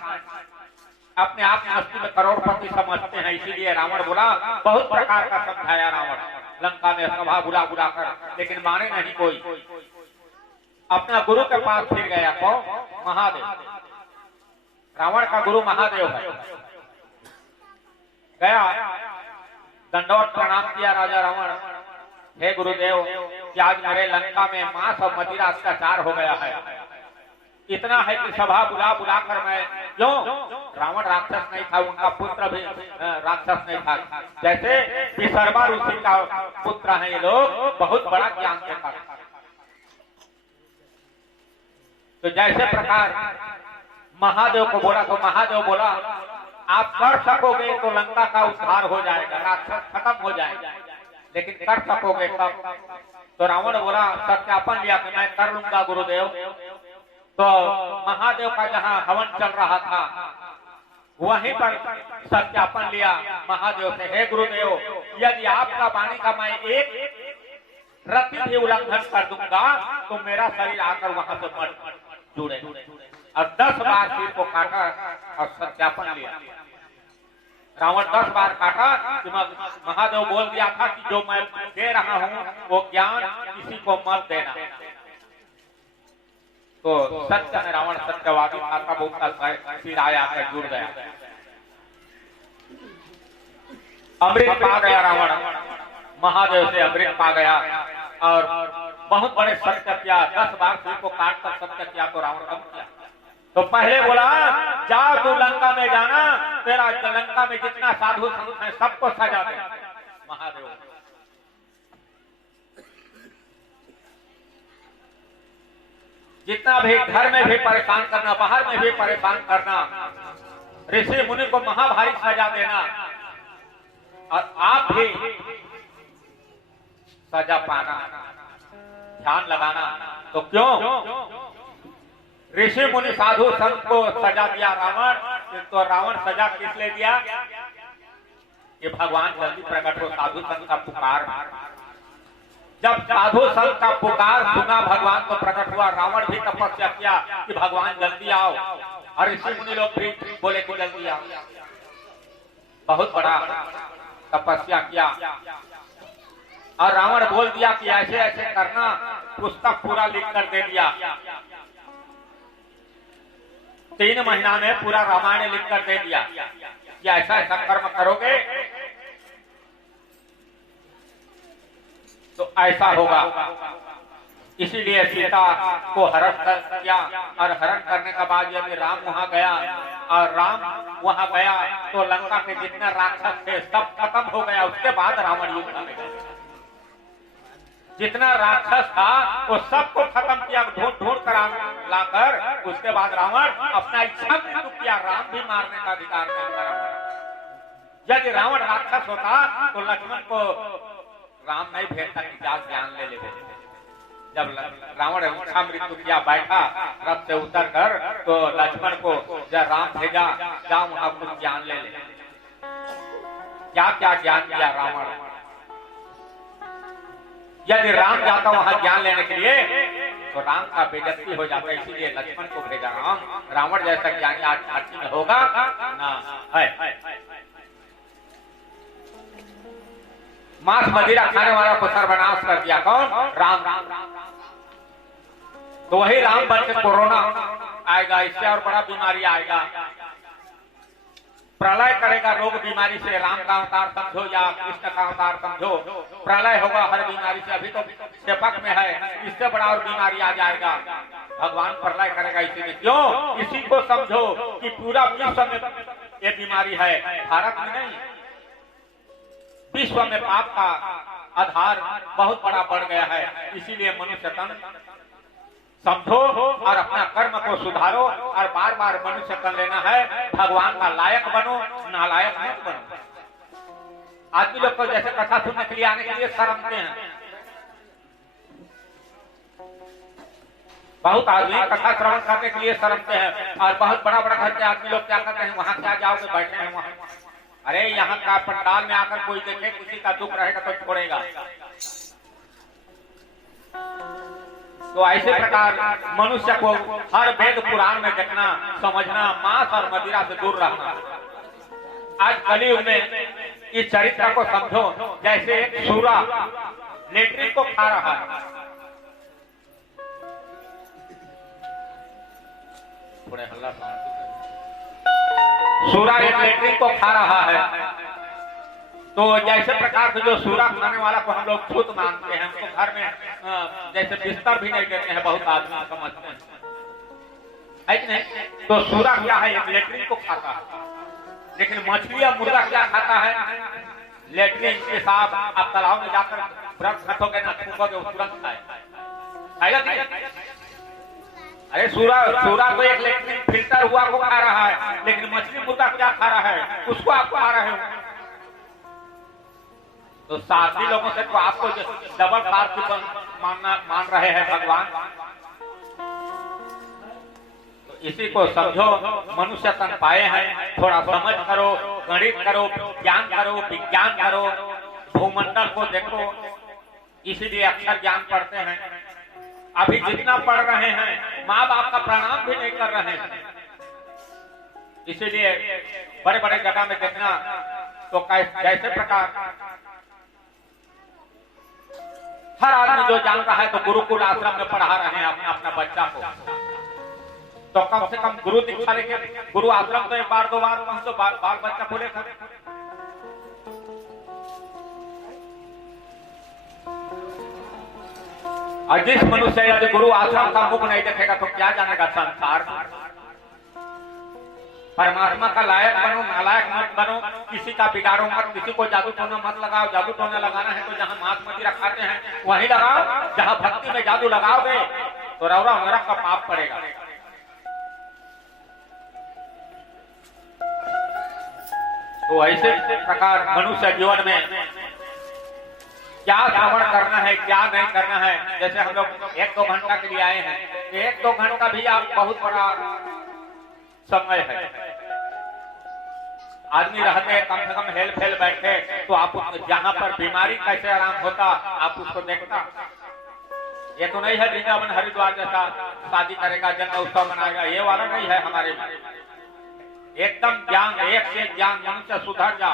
अपने आप मस्ती में करोड़पति समझते हैं। इसीलिए रावण बोला, बहुत प्रकार का समझाया रावण लंका में सभा बुला बुला कर, लेकिन माने नहीं कोई। अपना गुरु के पास फिर गया, कौन? महादेव। रावण का गुरु महादेव है। गया, दंडवत प्रणाम किया राजा रावण। हे गुरुदेव, कि आज मेरे लंका में मांस और मदिरा अत्याचार हो गया है। इतना है कि सभा बुला बुला कर मैं, क्यों? रावण राक्षस नहीं था, उनका पुत्र भी राक्षस नहीं था। जैसे विसर्वा ऋषि का पुत्र है ये लोग, बहुत बड़ा ज्ञान देता। तो जैसे प्रकार महादेव को बोला, तो महादेव बोला आप कर सकोगे तो लंका का उद्धार हो जाएगा, राक्षस खत्म हो जाएगा, लेकिन कर सकोगे तब। तो रावण बोला, सत्यापन लिया कि मैं कर लूंगा गुरुदेव। तो महादेव का जहाँ हवन चल रहा था वहीं पर सत्यापन लिया महादेव से, हे गुरुदेव, यदि आपका वाणी का मैं एक रत्ती भी उल्लंघन कर दूंगा तो मेरा शरीर आकर वहां से मर जुड़े। और 10 बार सिर को काटा और सत्यापन लिया। रावण 10 बार काटा। कि महादेव बोल दिया था कि जो मैं दे रहा हूँ वो ज्ञान किसी को मत देना। तो सत्य में रावण सत्यवादी था, तब उसका सिर आया कर जुड़ गया। अमृत पा गया रावण, महादेव से अमृत पा गया और बहुत बड़े सत्य किया। 10 बार सिर को काट कर सत्य किया तो रावण कम किया। तो पहले बोला, जा तू लंका में जाना, तेरा लंका में जितना साधु संत है सबको सजा दे। महादेव जितना भी घर में भी परेशान करना, बाहर में भी परेशान करना, ऋषि मुनि को महाभारी सजा देना, और आप भी सजा पाना, ध्यान लगाना। तो क्यों? ऋषि मुनि साधु संत को सजा दिया रावण। तो रावण सजा किस लिए दिया? ये भगवान जल्दी प्रकट हो, साधु संत का पुकार। जब साधु संत का पुकार सुना भगवान को प्रकट हुआ। रावण भी तपस्या किया कि भगवान जल्दी आओ, और ऋषि मुनि लोग भी बोले कि जल्दी आओ। बहुत बड़ा तपस्या किया और रावण बोल दिया कि ऐसे ऐसे करना, पुस्तक पूरा लिख कर दे दिया। 3 महीना में पूरा रामायण लिख कर दे दिया कि ऐसा ऐसा कर्म करोगे तो ऐसा होगा। इसीलिए सीता को हरण कर किया, और हरण करने के बाद यदि राम वहां गया, और राम वहां गया तो लंका के जितने राक्षस थे सब खत्म हो गया। उसके बाद रावण युद्ध करेगा। जितना राक्षस था वो सबको खत्म किया, ढूंढ ढूंढ कर लाकर उसके बाद रावण अपना इच्छा मृत्यु किया। राम भी मारने का अधिकार नहीं था रावण। यदि रावण राक्षस होता तो लक्ष्मण को राम नहीं भेजता कि जा ज्ञान ले ले। जब रावण इच्छा मृत्यु किया, बैठा रथ से उतर कर, तो लक्ष्मण को जब राम भेजा, जा वहां कुछ ज्ञान ले ले। क्या क्या ज्ञान दिया रावण। यदि राम जाता वहां ज्ञान लेने के लिए तो राम का बेइज्जती हो जाता, इसीलिए लक्ष्मण को भेजा। रावण जैसा ज्ञानी आज धरती में होगा ना है। मांस मदिरा खाने वाला को सर्वनाश कर दिया कौन? राम। तो वही राम बन के कोरोना आएगा, इससे और बड़ा बीमारी आएगा, प्रलय करेगा रोग बीमारी से। राम का अवतार समझो या कृष्ण का अवतार समझो, प्रलय होगा हर बीमारी से। अभी तो सेपक में है, इससे बड़ा और बीमारी आ जाएगा। भगवान प्रलय करेगा इसी में। क्यों? इसी को समझो कि पूरा विश्व में ये बीमारी है, भारत में नहीं। विश्व में पाप का आधार बहुत बड़ा बढ़ गया है, इसीलिए मनुष्य तन समझो और अपना कर्म को सुधारो और बार बार मनुष्य कर लेना है। भगवान का लायक बनो, नालायक मत बनो। आदमी लोग को जैसे कथा सुनने के लिए आने के लिए शर्मते हैं। बहुत आदमी कथा श्रवण करने के लिए शर्मते हैं और बहुत बड़ा बड़ा घर के आदमी लोग क्या करते हैं, वहां क्या जाओगे, बैठे हैं वहां। अरे यहाँ का पंडाल में आकर कोई देखे किसी का दुख रहेगा तो छोड़ेगा। तो ऐसे प्रकार मनुष्य को हर वेद पुराण में देखना, समझना, मांस और मदिरा से दूर रहना। आज कलयुग में इस चरित्र को समझो, जैसे एक सूरा लेट्रिन को खा रहा है। थोड़े हल्ला सूरा एक लेट्रिन को खा रहा है। तो जैसे प्रकार से जो सूरा खाने वाला को हम लोग छूत मानते हैं, उनको घर में जैसे बिस्तर भी नहीं देते हैं, बहुत आदमी समझते हैं, है कि नहीं? तो सूरा क्या है? एक लेट्रिन को खाता है। लेकिन मछली या मुर्गा क्या खाता है? लेट्रिन, पेशाब। आप तालाब में जाकर ब्रश खटोगे ना, थूकोगे, वो तुरंत खाएगा नहीं। अरे सूरा तो एक लेट्रिन फिल्टर हुआ को खा रहा है, लेकिन मछली मुर्गा क्या खा रहा है? उसको आप खा रहे हो। तो साथी लोगों से तो आपको डबल कार्य मान रहे हैं भगवान। तो इसी को समझो, मनुष्य तन पाए हैं, थोड़ा समझ करो, गणित करो, ज्ञान करो, विज्ञान करो, भूमंडल को देखो। इसीलिए अक्षर ज्ञान पढ़ते हैं। अभी जितना पढ़ रहे हैं, माँ बाप का प्रणाम भी नहीं कर रहे हैं। इसीलिए बड़े बड़े जगह में देखना तो जैसे प्रकार हर आदमी जो जान रहा है तो गुरुकुल आश्रम में पढ़ा रहे हैं अपना अपना बच्चा को। तो कम से कम गुरु दीक्षा लेके गुरु आश्रम तो एक बार दो बार तो बाल बच्चा खोले था। और जिस मनुष्य यदि गुरु आश्रम का मुख नहीं देखेगा तो क्या जानेगा संसार। परमात्मा का लायक बनो, नालायक मत बनो, किसी का बिगाड़ो मत, किसी को जादू टोना मत लगाओ। जादू टोना लगाना है तो जहाँ मांस मदिरा खाते हैं वहीं लगाओ। जहाँ भक्ति में जादू लगाओगे तो रौरा नरक का पाप पड़ेगा। तो ऐसे प्रकार मनुष्य जीवन में क्या श्रवण करना है, क्या नहीं करना है। जैसे हम लोग 1-2 घंटा के लिए आए हैं, 1-2 घंटा भी आप बहुत बड़ा समय है। आदमी रहते हैं कम से कम हेल फेल बैठे तो आप जहां पर बीमारी कैसे आराम होता आप उसको देखता। ये तो नहीं है वृंदावन हरिद्वार जैसा शादी करेगा, जन्म उत्सव मनाएगा, ये वाला नहीं है हमारे में। एकदम ज्ञान, एक से ज्ञान, मनुष्य सुधर जा,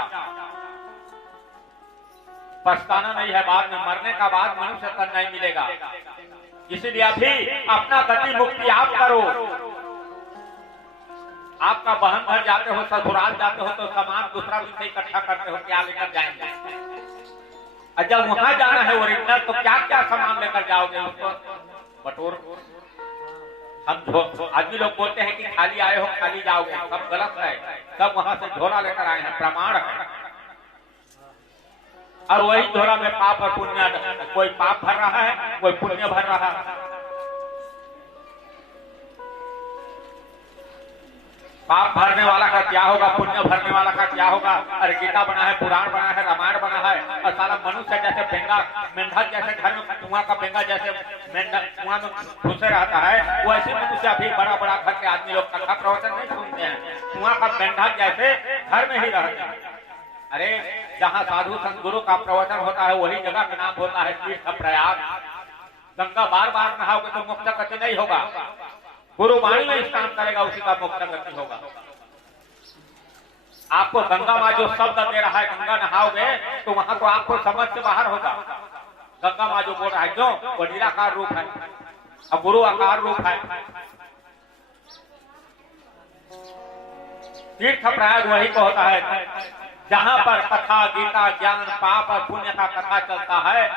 पछताना नहीं है। बाद में मरने का बाद मनुष्य तन नहीं मिलेगा। इसीलिए अभी अपना गति मुक्ति आप करो। आपका बहन घर जाते हो, ससुराल जाते हो तो सामान दूसरा से इकट्ठा करते हो, क्या लेकर जाएंगे। और जब वहां जाना है ओरिजिनल तो क्या क्या सामान लेकर जाओगे उसको बटोर। हम आदमी लोग बोलते हैं कि खाली आए हो खाली जाओगे, सब गलत है। सब वहां से झोला लेकर आए हैं, प्रमाण है। और वही झोला में पाप और पुण्य, कोई पाप भर रहा है, कोई पुण्य भर रहा है। पाप भरने वाला का क्या होगा, पुण्य भरने वाला का क्या होगा। अरे गीता बना है, पुराण बना है, रामायण बना है, और सारा मनुष्य जैसे बेंगा मेंढक जैसे घर में कुआं का बेंगा जैसे कुआं में घुसे रहता है, वैसे मनुष्य अभी बड़ा बड़ा घर के आदमी लोग कथा प्रवचन नहीं सुनते हैं, कुआं का मेंढक जैसे घर में ही रहते हैं। अरे जहाँ साधु संत गुरु का प्रवचन होता है वही जगह का नाम होता है तीर्थ प्रयाग। गंगा बार बार नहाओगे तो मुक्त गति नहीं होगा, गुरु वाणी में स्नान करेगा उसी का मुक्त गति होगा। आपको गंगा माँ जो शब्द दे रहा है, गंगा नहाओगे तो वहां तो आपको समझ से बाहर होगा। गंगा माँ जो बोल रहा है क्यों, वो निराकार रूप है और गुरु आकार रूप है। तीर्थ प्रयाग वही को होता है जहां पर कथा गीता ज्ञान पाप और पुण्य का कथा चलता है,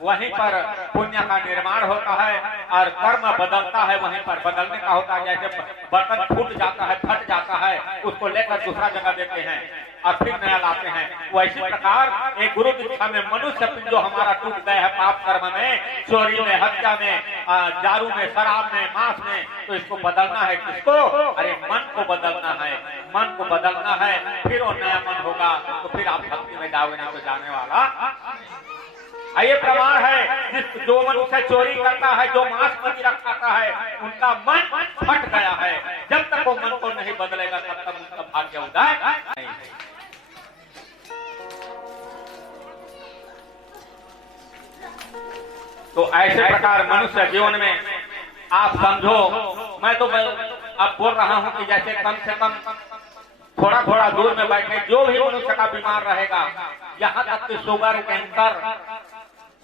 वहीं पर पुण्य का निर्माण होता है और कर्म बदलता है। वहीं पर बदलने का होता है, जैसे बर्तन फूट जाता है, फट जाता है, उसको लेकर दूसरा जगह देते हैं और फिर नया लाते हैं। वैसी प्रकार एक गुरु दीक्षा में मनुष्य जो हमारा टूट गए है पाप कर्म में, चोरी में, हत्या में, दारू में, शराब में, मांस में, तो इसको बदलना है। किसको? अरे मन को बदलना है, मन को बदलना है, फिर वो नया मन होगा तो फिर आप भक्ति में जाओगे, ना तो जाने वाला। ये प्रमाण है, जो मनुष्य चोरी करता है, जो मांस मदिरा खाता है, उनका मन फट गया है। जब तक वो मन को नहीं बदलेगा तब तक उनका भाग्य उदय नहीं। तो ऐसे प्रकार मनुष्य जीवन में आप समझो, मैं तो अब बोल रहा हूं कि जैसे कम से कम थोड़ा थोड़ा दूर में बैठे जो भी मनुष्य का बीमार रहेगा, यहाँ तक कि शुगर कैंसर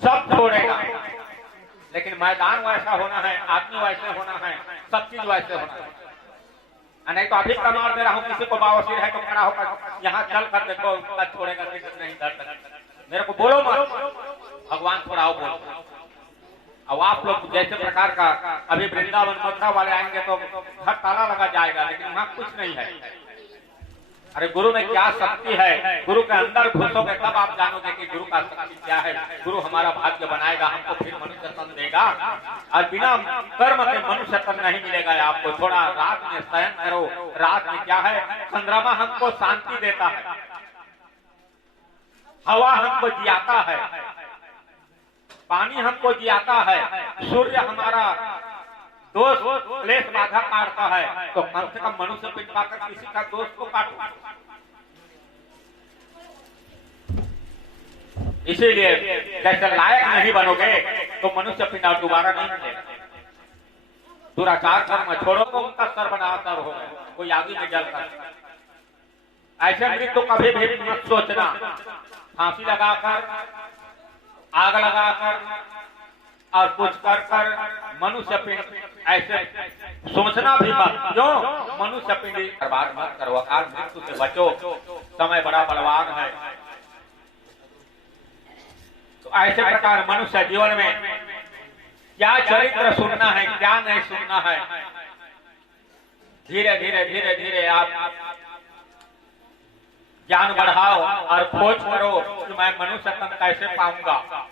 सब छोड़ेगा, लेकिन मैदान वैसा होना है, आदमी वैसे होना है, सब चीज वैसे होना है। नहीं तो अभी प्रमाण दे रहा हूँ, किसी को बवासीर है तो खड़ा होकर यहाँ चल कर देखो, छोड़ेगा नहीं दर्द, मेरे को बोलो मत, भगवान छोड़ाओ बोलो। अब आप लोग जैसे प्रकार का अभी वृंदावन मथुरा वाले आएंगे तो घर ताला लगा जाएगा, लेकिन वहाँ कुछ नहीं है। अरे गुरु में क्या शक्ति है, गुरु के अंदर घुसोगे तब आप जानोगे कि गुरु का शक्ति क्या है। गुरु हमारा भाग्य बनाएगा, हमको फिर मनुष्य तन देगा, और बिना कर्म के मनुष्य तन नहीं मिलेगा आपको। थोड़ा रात में शयन करो, रात में क्या है, चंद्रमा हमको शांति देता है, हवा हमको जियाता है, पानी हमको जियाता है, सूर्य हमारा दोष क्लेश बाधा काटता है, तो कम से कम मनुष्य पिंड पाकर किसी का दोष को काटो। इसीलिए जैसे लायक नहीं बनोगे तो मनुष्य पिंड और दोबारा नहीं मिलेगा। दुराचार कर्म छोड़ो तो उनका सर्वनाश हो गए, कोई आगे में जल कर। ऐसे मृत्यु तो कभी भी मत सोचना, फांसी लगाकर, आग लगाकर और कुछ कर कर मनुष्य पिंड ऐसे सोचना भी मत। क्यों? मनुष्य पिंड बर्बाद मत करो, अकाल मृत्यु से बचो, समय बड़ा बलवान है। तो ऐसे प्रकार मनुष्य जीवन में क्या चरित्र सुनना है, क्या नहीं सुनना है, धीरे धीरे धीरे धीरे आप ज्ञान बढ़ाओ और खोज करो कि मैं मनुष्य तन कैसे पाऊंगा।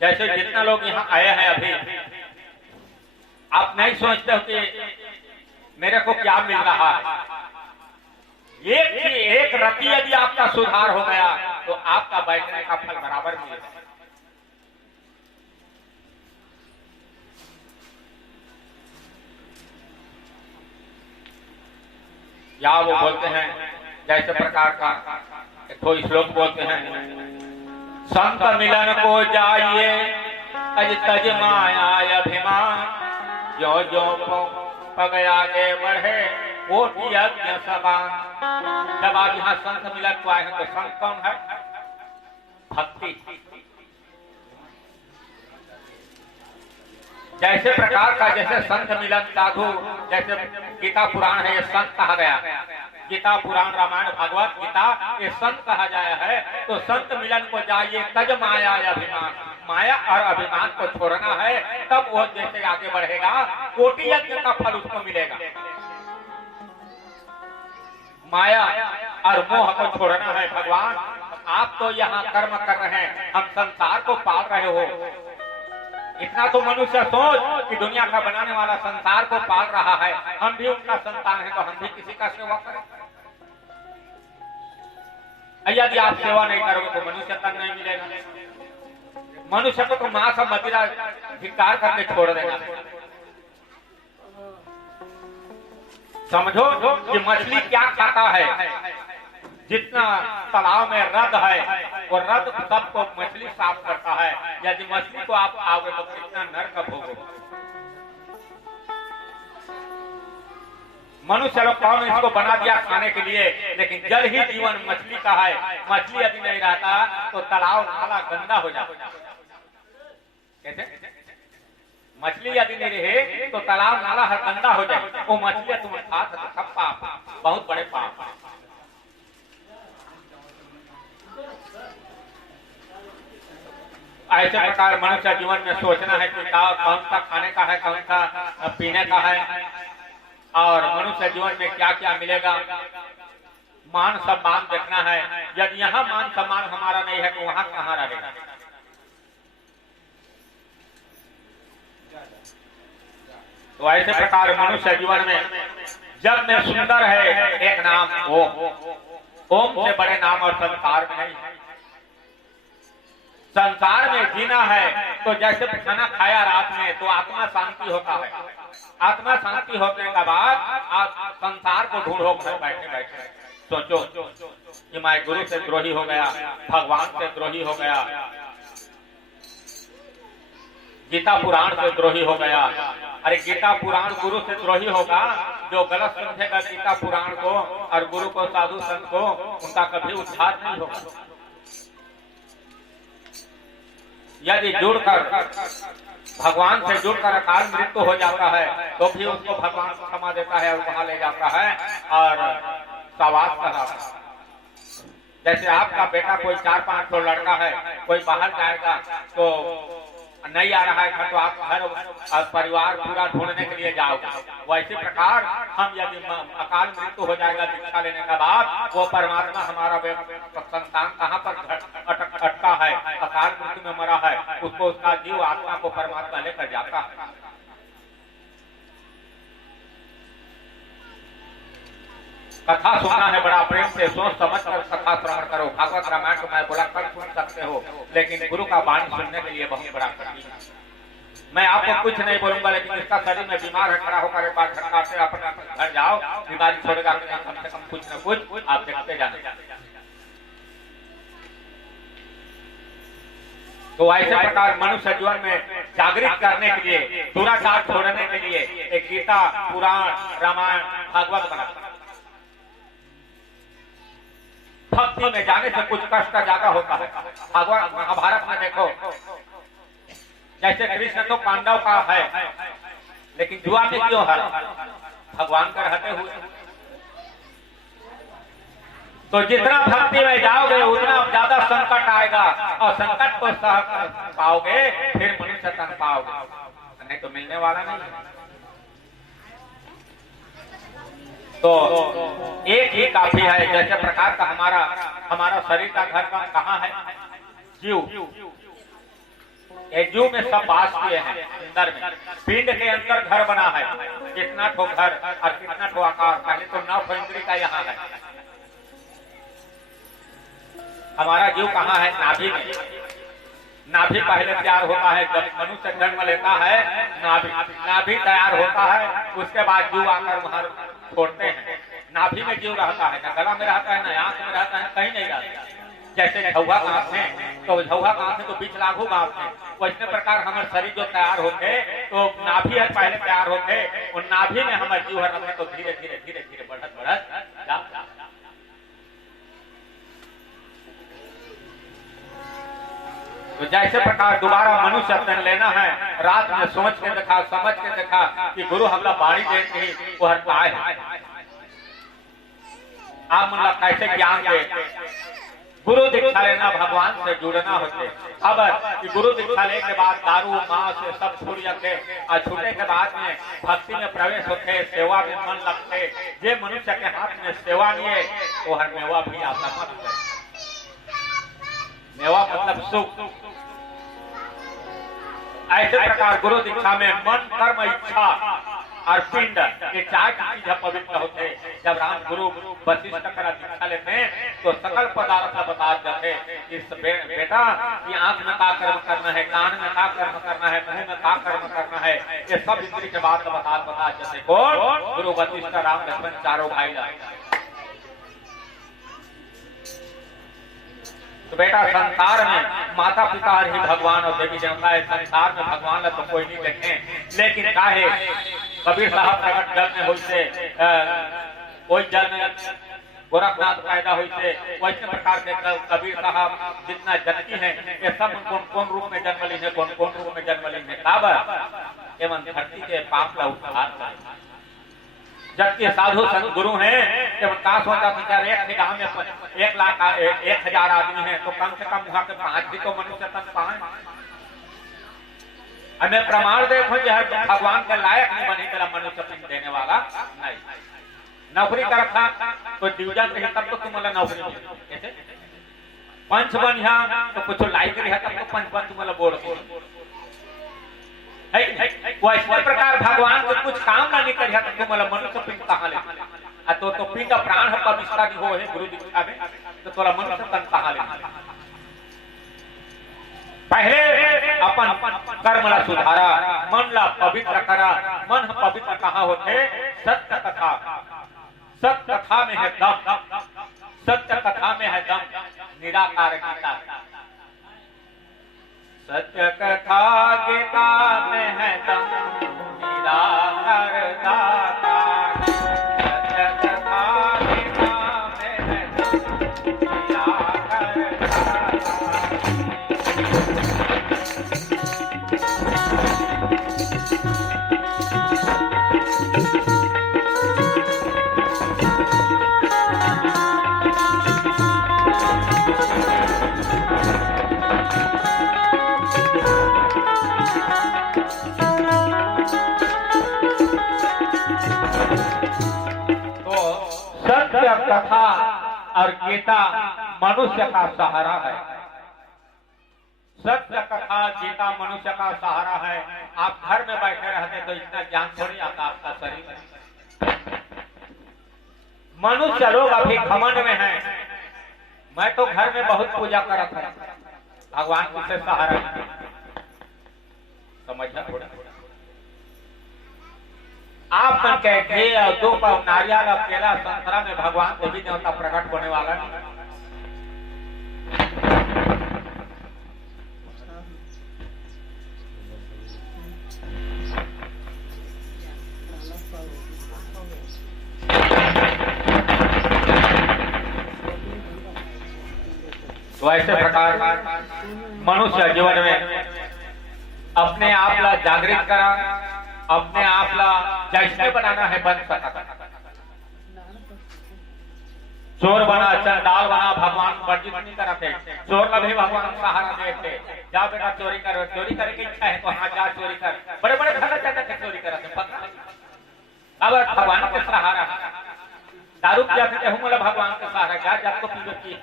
जैसे जितने लोग यहाँ आए हैं अभी, आप नहीं सोचते हो कि मेरे को क्या मिल रहा है। एक रति यदि आपका सुधार हो गया तो आपका बैठने का फल बराबर मिलेगा। या वो बोलते हैं जैसे प्रकार का तो श्लोक बोलते हैं, संत मिलन को जाइए अज तज माया अभिमान, जो जो पग आगे बढ़े वो यज्ञ समान। जब आप यहाँ संत मिलन को आए हैं तो संत कौन है? भक्ति। जैसे प्रकार का जैसे संत मिलन साधु, जैसे गीता पुराण है ये संत कहा गया, गीता पुराण रामायण भागवत गीता ये संत कहा जाया है। तो संत मिलन को जाइए तज माया अभिमान, माया और अभिमान को छोड़ना है, तब वो जैसे आगे बढ़ेगा कोटि यज्ञ का फल उसको मिलेगा। माया और मोह को छोड़ना है। भगवान आप तो यहाँ कर्म कर रहे हैं, हम संसार को पाल रहे हो। इतना तो मनुष्य सोच कि दुनिया का बनाने वाला संसार को पाल रहा है, हम भी उनका संतान है तो हम भी किसी का सेवा करें। यदि आप सेवा नहीं करोगे तो मनुष्य तन नहीं मिलेगा। मनुष्य को तो मांस और मदिरा धिक्कार करके छोड़ देना। समझो कि मछली क्या खाता है। जितना तालाब में रद है वो रद सबको मछली साफ करता है। यदि मछली को आप आओगे तो कितना नरक भोगोगे। मनुष्य लोग कौन इसको बना दिया खाने के लिए, लेकिन जल ही जीवन मछली का है। मछली यदि नहीं रहता तो तालाब नाला गंदा हो जाता। कैसे? मछली यदि नहीं रहे तो तालाब नाला हर गंदा हो जाए। वो मछली तुम खा तो सब पाप, बहुत बड़े पाप। ऐसे प्रकार मनुष्य जीवन में सोचना है कि कौन सा खाने का है, कौन सा पीने का है, और मनुष्य जीवन में क्या क्या मिलेगा। मान सम्मान देखना है। यदि यहाँ मान सम्मान हमारा नहीं है तो वहाँ कहाँ रहेगा। तो ऐसे प्रकार मनुष्य जीवन में जग में सुंदर है एक नाम ओम। ओम से बड़े नाम और संसार में नहीं है। संसार में जीना है तो जैसे खाना खाया रात में तो आत्मा शांति होता है। आत्मा शांति होने के बाद आप संसार को ढूंढो घर बैठे बैठे। सोचो कि मैं गुरु से द्रोही हो गया, भगवान से द्रोही हो गया, गीता पुराण से द्रोही हो गया। अरे गीता पुराण गुरु से द्रोही होगा जो गलत समझेगा गीता पुराण को और गुरु को, साधु संत को, उनका कभी उद्धार नहीं होगा। यदि जुड़कर भगवान से जुड़कर अकाल मृत्यु हो जाता है तो भी उसको भगवान क्षमा देता है और वहां ले जाता है और सवाल कराता है। जैसे आपका बेटा कोई 4-5 तो लड़का है, कोई बाहर जाएगा तो नहीं आ रहा है घर, तो आप घर और परिवार पूरा ढूंढने के लिए जाओगे। वैसे प्रकार हम यदि अकाल मृत्यु हो जाएगा दीक्षा लेने के बाद, वो परमात्मा हमारा संतान कहाँ पर अटका है, अकाल मृत्यु में मरा है, उसको उसका जीव आत्मा को परमात्मा लेकर जाता है। कथा सुनना है बड़ा प्रेम से, सोच समझ कर कथा श्रवण करो। भागवत रामायण को मैं बोला कल सुन सकते हो, लेकिन गुरु का वाणी सुनने के लिए बहुत बड़ा कठिन है। मैं आपको कुछ नहीं बोलूंगा, लेकिन इसका शरीर में बीमार है, खड़ा होकर एक बार झटका से अपना घर जाओ, बीमारी छोड़ेगा कम से कम कुछ न कुछ आप देखते जाने। तो ऐसे प्रकार मनुष्य जीवन में जागृत करने के लिए, दुराचार छोड़ने के लिए एक गीता पुराण रामायण भागवत बना। भक्ति में जाने से कुछ कष्ट ज्यादा होता है। भगवान महाभारत में देखो, जैसे कृष्ण तो पांडव का है, लेकिन जुआ में क्यों है? भगवान का रहते हुए। तो जितना भक्ति में जाओगे उतना ज्यादा संकट आएगा, और संकट को सह पाओगे फिर मनुष्य तन पाओगे, नहीं तो मिलने वाला नहीं। तो एक ही काफी है। जैसे प्रकार का हमारा शरीर का घर कहाँ है? जीव। जीव में सब बास किए हैं अंदर में। पिंड के अंदर घर बना है, कितना ठो घर और कितना ठो आकार। पहले तो 9 इंद्रिय का यहाँ है। हमारा जीव कहाँ है? नाभि में। नाभि पहले तैयार होता है, जब मनुष्य जन्म लेता है नाभि तैयार होता है, उसके बाद जीव आकर वहां छोड़ते हैं। नाभि में जीव रहता है, न गला में रहता है, न आंख में रहता है, कहीं नहीं रहता। जैसे झौहा गांठ है तो झौहा गांठ है तो बीच लागू गांठ है, वैसे प्रकार हमारे शरीर जो तैयार होते तो नाभि है पहले तैयार होते, और नाभि में हमारे जीव रहते तो धीरे धीरे धीरे धीरे बढ़त बढ़त। तो जैसे प्रकार दोबारा मनुष्य तन लेना है, रात में सोच के देखा, समझ के देखा कि गुरु हमला बाणी देते ही वो हर पाए है। आप मतलब कैसे ज्ञान दे, गुरु दीक्षा दीक्षा लेना भगवान से जुड़ना होते। अब गुरु दीक्षा लेने के बाद दारू मांस से सब छूट जाते और छूटने के बाद में भक्ति में प्रवेश होते, सेवा में मन लगते। जे मनुष्य के हाथ में सेवा नहीं है तो हर मेवा भी आता मत है। मेवा मतलब सुख। ऐसे प्रकार गुरु दीक्षा में मन कर्म इच्छा और पिंड ये चार चीज पवित्र होते। जब राम गुरु वशिष्ठ का दीक्षा लेते हैं तो सकल पदार्थ बता जाते। इस बेटा कि आंख में का कर्म करना है, कान में का कर्म करना है, मुंह में का कर्म करना है, ये सब इंद्री के बात बता जाते। कौन? गुरु वशिष्ठ राम लक्ष्मण चारों भाई। तो बेटा संसार में माता पिता ही भगवान और देवी देवता है। संसार में भगवान तो कोई नहीं देखे, लेकिन काहे कबीर साहब प्रकट जल में हुई से कोई जल में गोरखनाथ पैदा हुई से वैसे प्रकार के कबीर साहब जितना जनती है ये सब कौन रूप में जन्म ली है, कौन रूप में जन्म ली है। काबर एवं धरती के पाप का उद्धार। जबकि साधु संत गुरु हैं जब का सोचा था एक गांव में 1,00,000 आदमी है तो कम से कम वहां के 5 भी तो मनुष्य तन पाए। हमें प्रमाण देखो जो भगवान के लायक नहीं बनी तेरा मनुष्य पिंड देने वाला नहीं। नौकरी कर रखा तो डिवीजन रही तब तो तुम्हारा नौकरी कैसे पंच बन तो कुछ लाइक रहा तब तो पंच बन तुम्हारा बोर्ड वैसे प्रकार भगवान को कुछ काम ना नहीं कर तुम्हारा मनुष्य पिंड कहाँ ले तो पिंड प्राण प्रतिष्ठा हो है गुरु दीक्षा में तो तोरा मनुष्य तन कहाँ ले। पहले अपन कर्म ला सुधारा, मन ला पवित्र करा। मन पवित्र कहाँ होते? सत्य कथा। सत्य कथा में है दम, सत्य कथा में है दम। निराकार गीता, सत्य कथा गीता में है दम। निराकार दाता, सत्य कथा गीता में है दम। निराकार कथा और गीता मनुष्य का सहारा है। सत्य कथा गीता मनुष्य का सहारा है। आप घर में बैठे रहते तो इतना ज्ञान थोड़ी आता आपका शरीर। मनुष्य लोग अभी घमंड में हैं। मैं तो घर में बहुत पूजा करता हूं, भगवान से सहारा समझना थोड़ा। आप मन के घी और दो पाव नारियल और केला संतरा में भगवान देवी देवता प्रकट होने वाला नहीं। तो ऐसे प्रकार मनुष्य जीवन में अपने आप ला जागृत करा, अपने आप ला जैसे बनाना है बन सकता। चोर बना, चंडाल बना, भगवान वर्जित नहीं कराते। चोर का भी भगवान सहारा देते। जा बेटा चोरी करो, चोरी करने की इच्छा है तो हाँ जा चोरी कर। बड़े बड़े घर जाकर के चोरी कराते। अब भगवान के सहारा, दारू पियाते हूँ मतलब भगवान के सहारा। जा जा तो पी की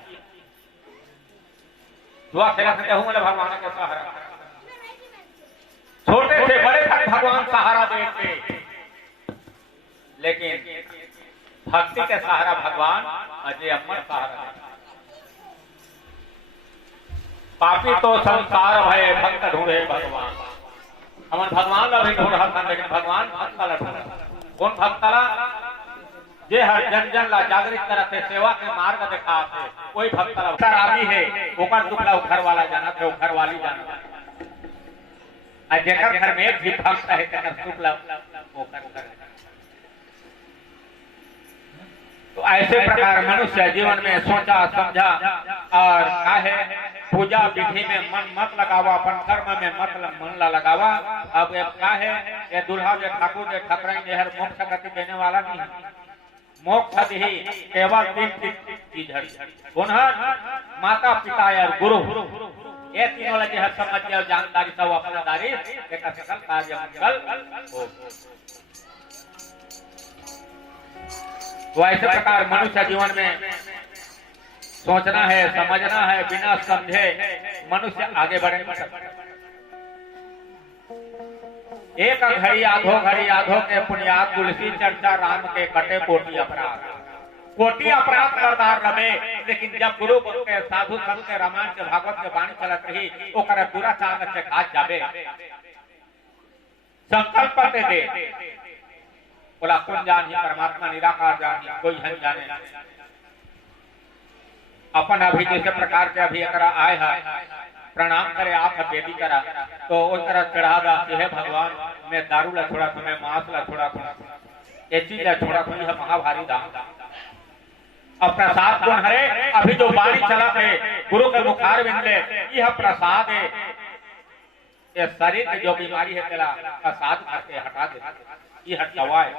दुआ खेला सकते हूँ मतलब भगवान के सहारा। छोटे से बड़े तक भगवान सहारा देते, लेकिन भक्ति के सहारा भगवान अजय अमर सहारा देते। पापी तो संसार भय भक्त ढूंढे भगवान। हमन भगवान ला भी ढूंढ रहा, लेकिन भगवान भक्त ला ढूंढ। कौन भक्त ला? जे हर जन जन ला जागृत करते, सेवा के मार्ग दिखाते, कोई भक्त ला आदि है। ओकर दुख ला घर वाला जाना थे, घर वाली जाना। जेकर घर में एक भी भक्त है तेकर सुख ला तो ऐसे प्रकार मनुष्य जीवन में सोचा समझा और काहे पूजा विधि में मन मत लगावा, अपन कर्म में मत मन ला लगावा। अब क्या है ये दुल्हा जे ठाकुर जे ठकराई हर मोक्ष गति देने वाला नहीं है। मोक्ष ही केवल तीन चीज है, माता पिता और गुरु। ये तीनों लगे है समझ और जानकारी सब अपना दारी एक सकल कार्य मंगल हो। तो ऐसे प्रकार मनुष्य जीवन में सोचना है, समझना है, बिना समझे मनुष्य आगे बढ़ नहीं सकता। एक घड़ी आधो के पुण्यात तुलसी चर्चा राम के कटे कोटि अपराध करदार रहे। लेकिन जब गुरु के साधु संत के रामायण के भागवत के वाणी चलत रही ओकर दुराचार से खाद जाबे संकल्प दे बोला कौन जान परमात्मा निराकार जान कोई है जाने। अपन अभी जैसे प्रकार के अभी अगर आए है प्रणाम करे आप बेदी करा तो उस तरह चढ़ा दा हे भगवान मैं दारू ला छोड़ा तो मैं मांस ला छोड़ा ये चीज ला छोड़ा तो यह महाभारी दाम। अब प्रसाद कौन हरे अभी जो बाणी चला है गुरु के मुखार बिंदे यह प्रसाद है। ये शरीर की जो बीमारी है तेरा प्रसाद करके हटा दे ये हटवाए।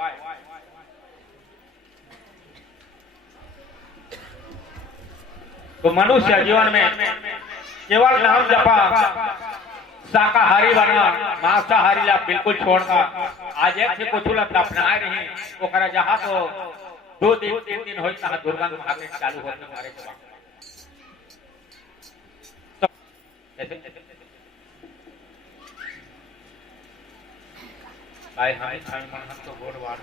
तो मनुष्य जीवन में केवल नाम जपा शाकाहारी बना मांसाहारी ला बिल्कुल छोड़ना। आज एक से कुछ अपनाए नहीं ओकरा जहाँ तो 2 दिन 3 दिन हो दुर्गंध भागे चालू होने हमारे तो हम तो गोड़ वाड़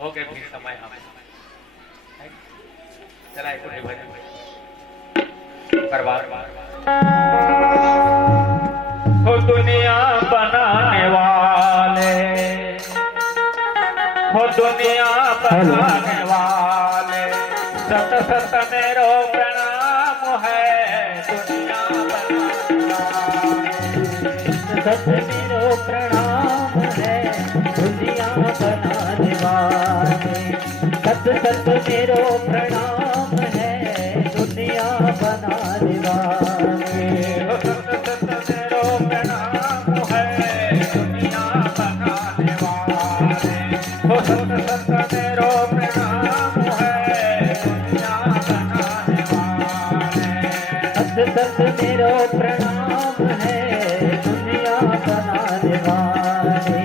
हो गए फिर समय हमें चला एक भजन करवा हो दुनिया बनाने वाले हो दुनिया बनाने वाले सत सत मेरो प्रणाम है। दुनिया सत मेरो प्रणाम है दुनिया बनाने वाले। सत सत मेरो प्रणाम है दुनिया बनाने वाले। सत सत मेरो प्रणाम है दुनिया बनाने वाले। हो सत सत मेरो प्रणाम है दुनिया बनाने वाले। सत सत मेरो प्रणाम है दुनिया बनाने वाले।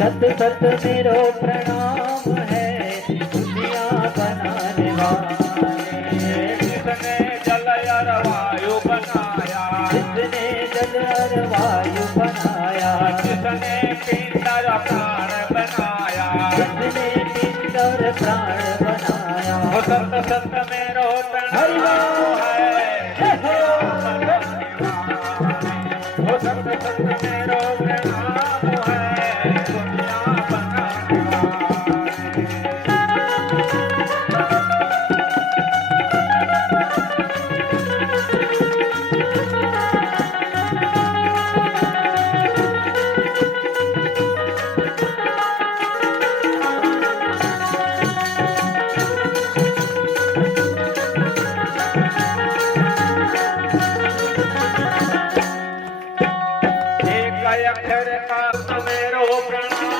सत सत मेरो प्रणाम है दुनिया बनाने वाले। जिसने जल और वायु बनाया जिसने जल और वायु बनाया जिसने पिंड और प्राण बनाया जिसने पिंड और प्राण बनाया। वो सत सत मेरो प्रणाम है वो सत सत मेरो प्रणाम है दुनिया बनाने अक्षर का मेरो प्रणाम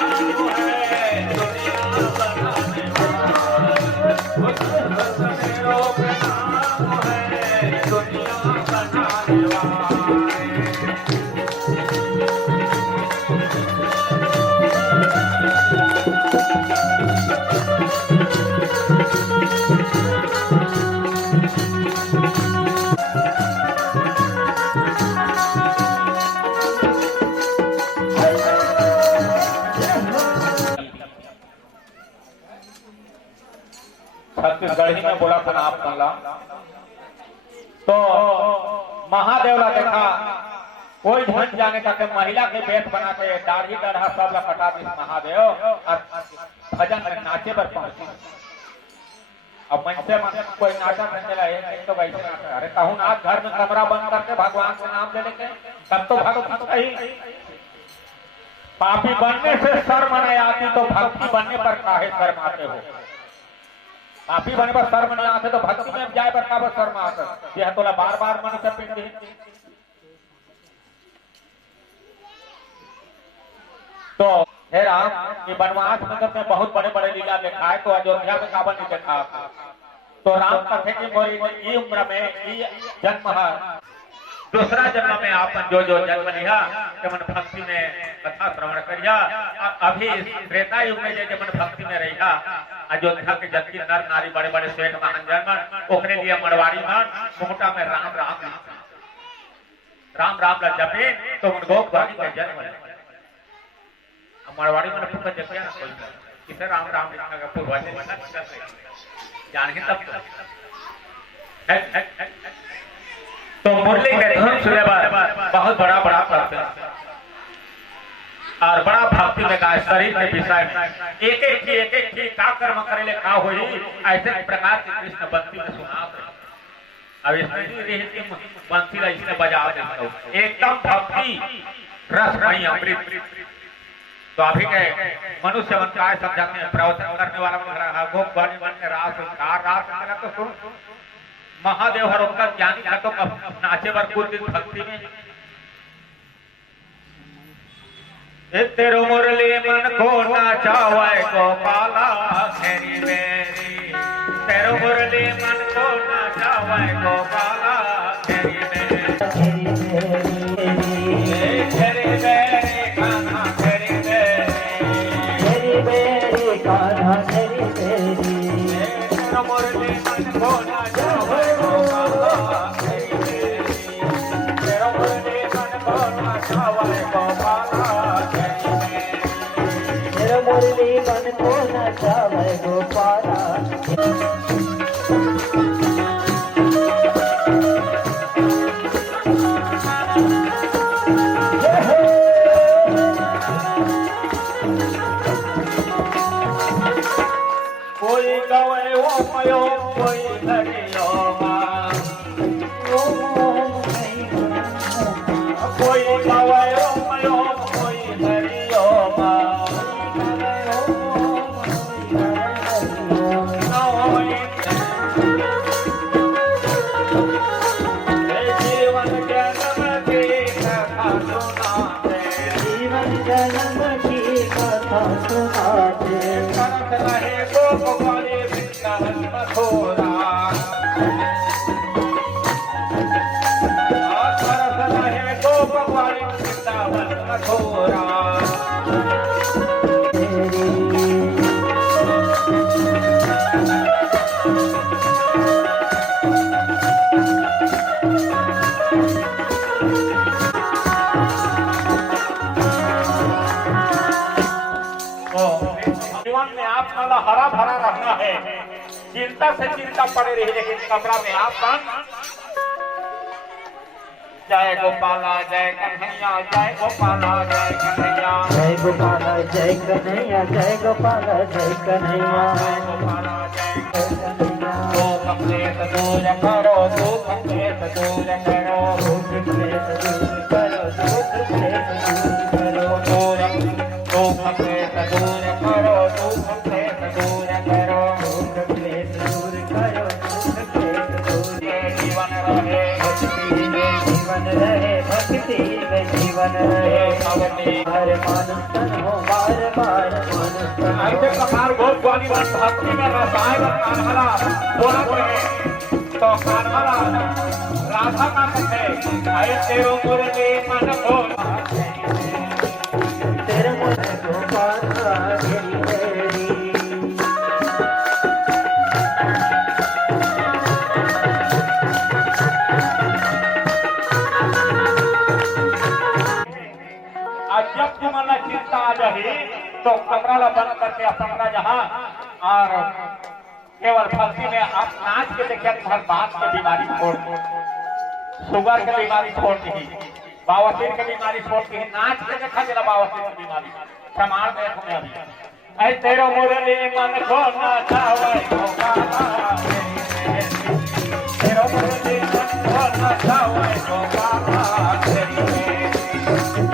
है दुनिया बनाने वाला। मेरो प्रणाम है दुनिया बनाने वाला। छत्तीसगढ़ी में बोला था आप मल्ला तो महादेव ला देखा कोई धन जाने का के महिला के वेश बना के दाढ़ी दरहा सब ला कटा दी महादेव और भजन में नाचे पर पहुंची। अब मन से मन कोई नाटक नहीं चला है तो वैसे नाटक अरे कहूँ ना घर में कमरा बंद करके भगवान के नाम ले लेके तब तो भगवान कही पापी बनने से शर्म नहीं आती तो भक्ति बनने पर काहे शर्माते हो। पापी बने पर शर्म नहीं आते तो भक्ति में जाए पर का शर्म आता यह तोला बार बार मनुष्य पिंड तो हे राम ये वनवास में तो मैं बहुत बड़े बड़े लीला देखा है, तो अयोध्या में काबन नहीं देखा। तो राम कथे की मोरी ये उम्र में ये जन्म है, दूसरा जन्म में आप जो जो जन्म लिया जमन भक्ति में कथा श्रवण करिया। अभी त्रेता युग में जो जमन भक्ति में रहिया, अयोध्या के जबकि नर नारी बड़े बड़े श्वेत महाजन मन ओकरे लिए मरवाड़ी मन मुकुटा में राम राम राम राम ल जपे तो उनको भागी के जन्म है। मरवाड़ी मन फुक जपे ना कोई किसे राम राम लिखा का पूर्वज ने जान ही तब तो मुरली के धुन सुने बहुत बड़ा बड़ा करते और बड़ा भक्ति में का शरीर के विषय एक एक का कर्म करेले का होई ऐसे प्रकार से कृष्ण भक्ति में सुनाते। अब इसमें बंसी ला इसने बजा देता एकदम भक्ति रसमयी अमृत। तो अभी के मनुष्य मन काय समझाते हैं, प्रवचन करने वाला मन रहा गोप वाणी मन के रास रास तो सुन महादेव हर उनका ज्ञानी है तो नाचे बर कुछ दिन भक्ति में तेरो मुरली मन को नाचावे गोपाला घेरी मेरी, तेरो मुरली मन को नाचावे गोपाला घेरी मेरी, घेरी मेरी कान्हा घेरी मेरी कान्हा घेरी मेरी, तेरो मुरली मन को नाचावे मुरली मन को नचावे गोपाला। कोई गवे ओ मयो कोई हरियो कोई गवे ओ मयो कोई हरियो हरा भरा रहना है, चिंता से चिंता पड़े रही, लेकिन कमरा में आप जय गोपाला जय कन्हैया जय गोपाला जय कन्हैया जय गोपाला जय कन्हैया जय गोपाला जय कन्हैया जय गोपाला जय कन्हैया। दुख क्लेश दूर करो दुख क्लेश दूर करो दुख क्लेश दूर करो दुख क्लेश दूर करो दुख क्लेश दूर करो दुख क्लेश दूर करो दुख क्लेश दूर करो दुख क्लेश दूर जीवन रहे जीवन रहे भक्ति में जीवन रहे भक्ति हर मानुष तन हो बार बार मानुष तन हो। ऐसे प्रकार गोप वाली भक्ति में रसायन कान्हा बोलत रहे तो कान्हा राधा का कथे आए तेरो मुरली मन को तेरे मन को पाना घेरी मेरी। जब तुम्हारा चिंता आ जाए तो कमरा ला बंद करके अपना जहाँ और केवल भक्ति में आप नाच के देखिए तुम्हारे बात की बीमारी छोड़ शुगर की बीमारी छोड़ दी बावसीर की बीमारी छोड़ दी नाच के देखा जरा बावसीर की बीमारी प्रमाण देखो मैं अभी ऐ तेरो मुरली मन को नाचावे गोपाला तेरो मुरली मन को नाचावे गोपाला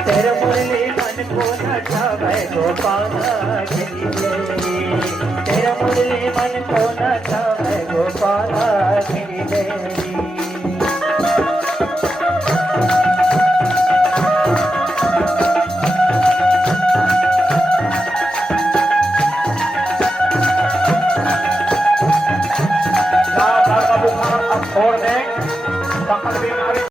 तेरे मुरली मन को नचावे गोपाला घेरी मेरी। तेरे मुरली मन को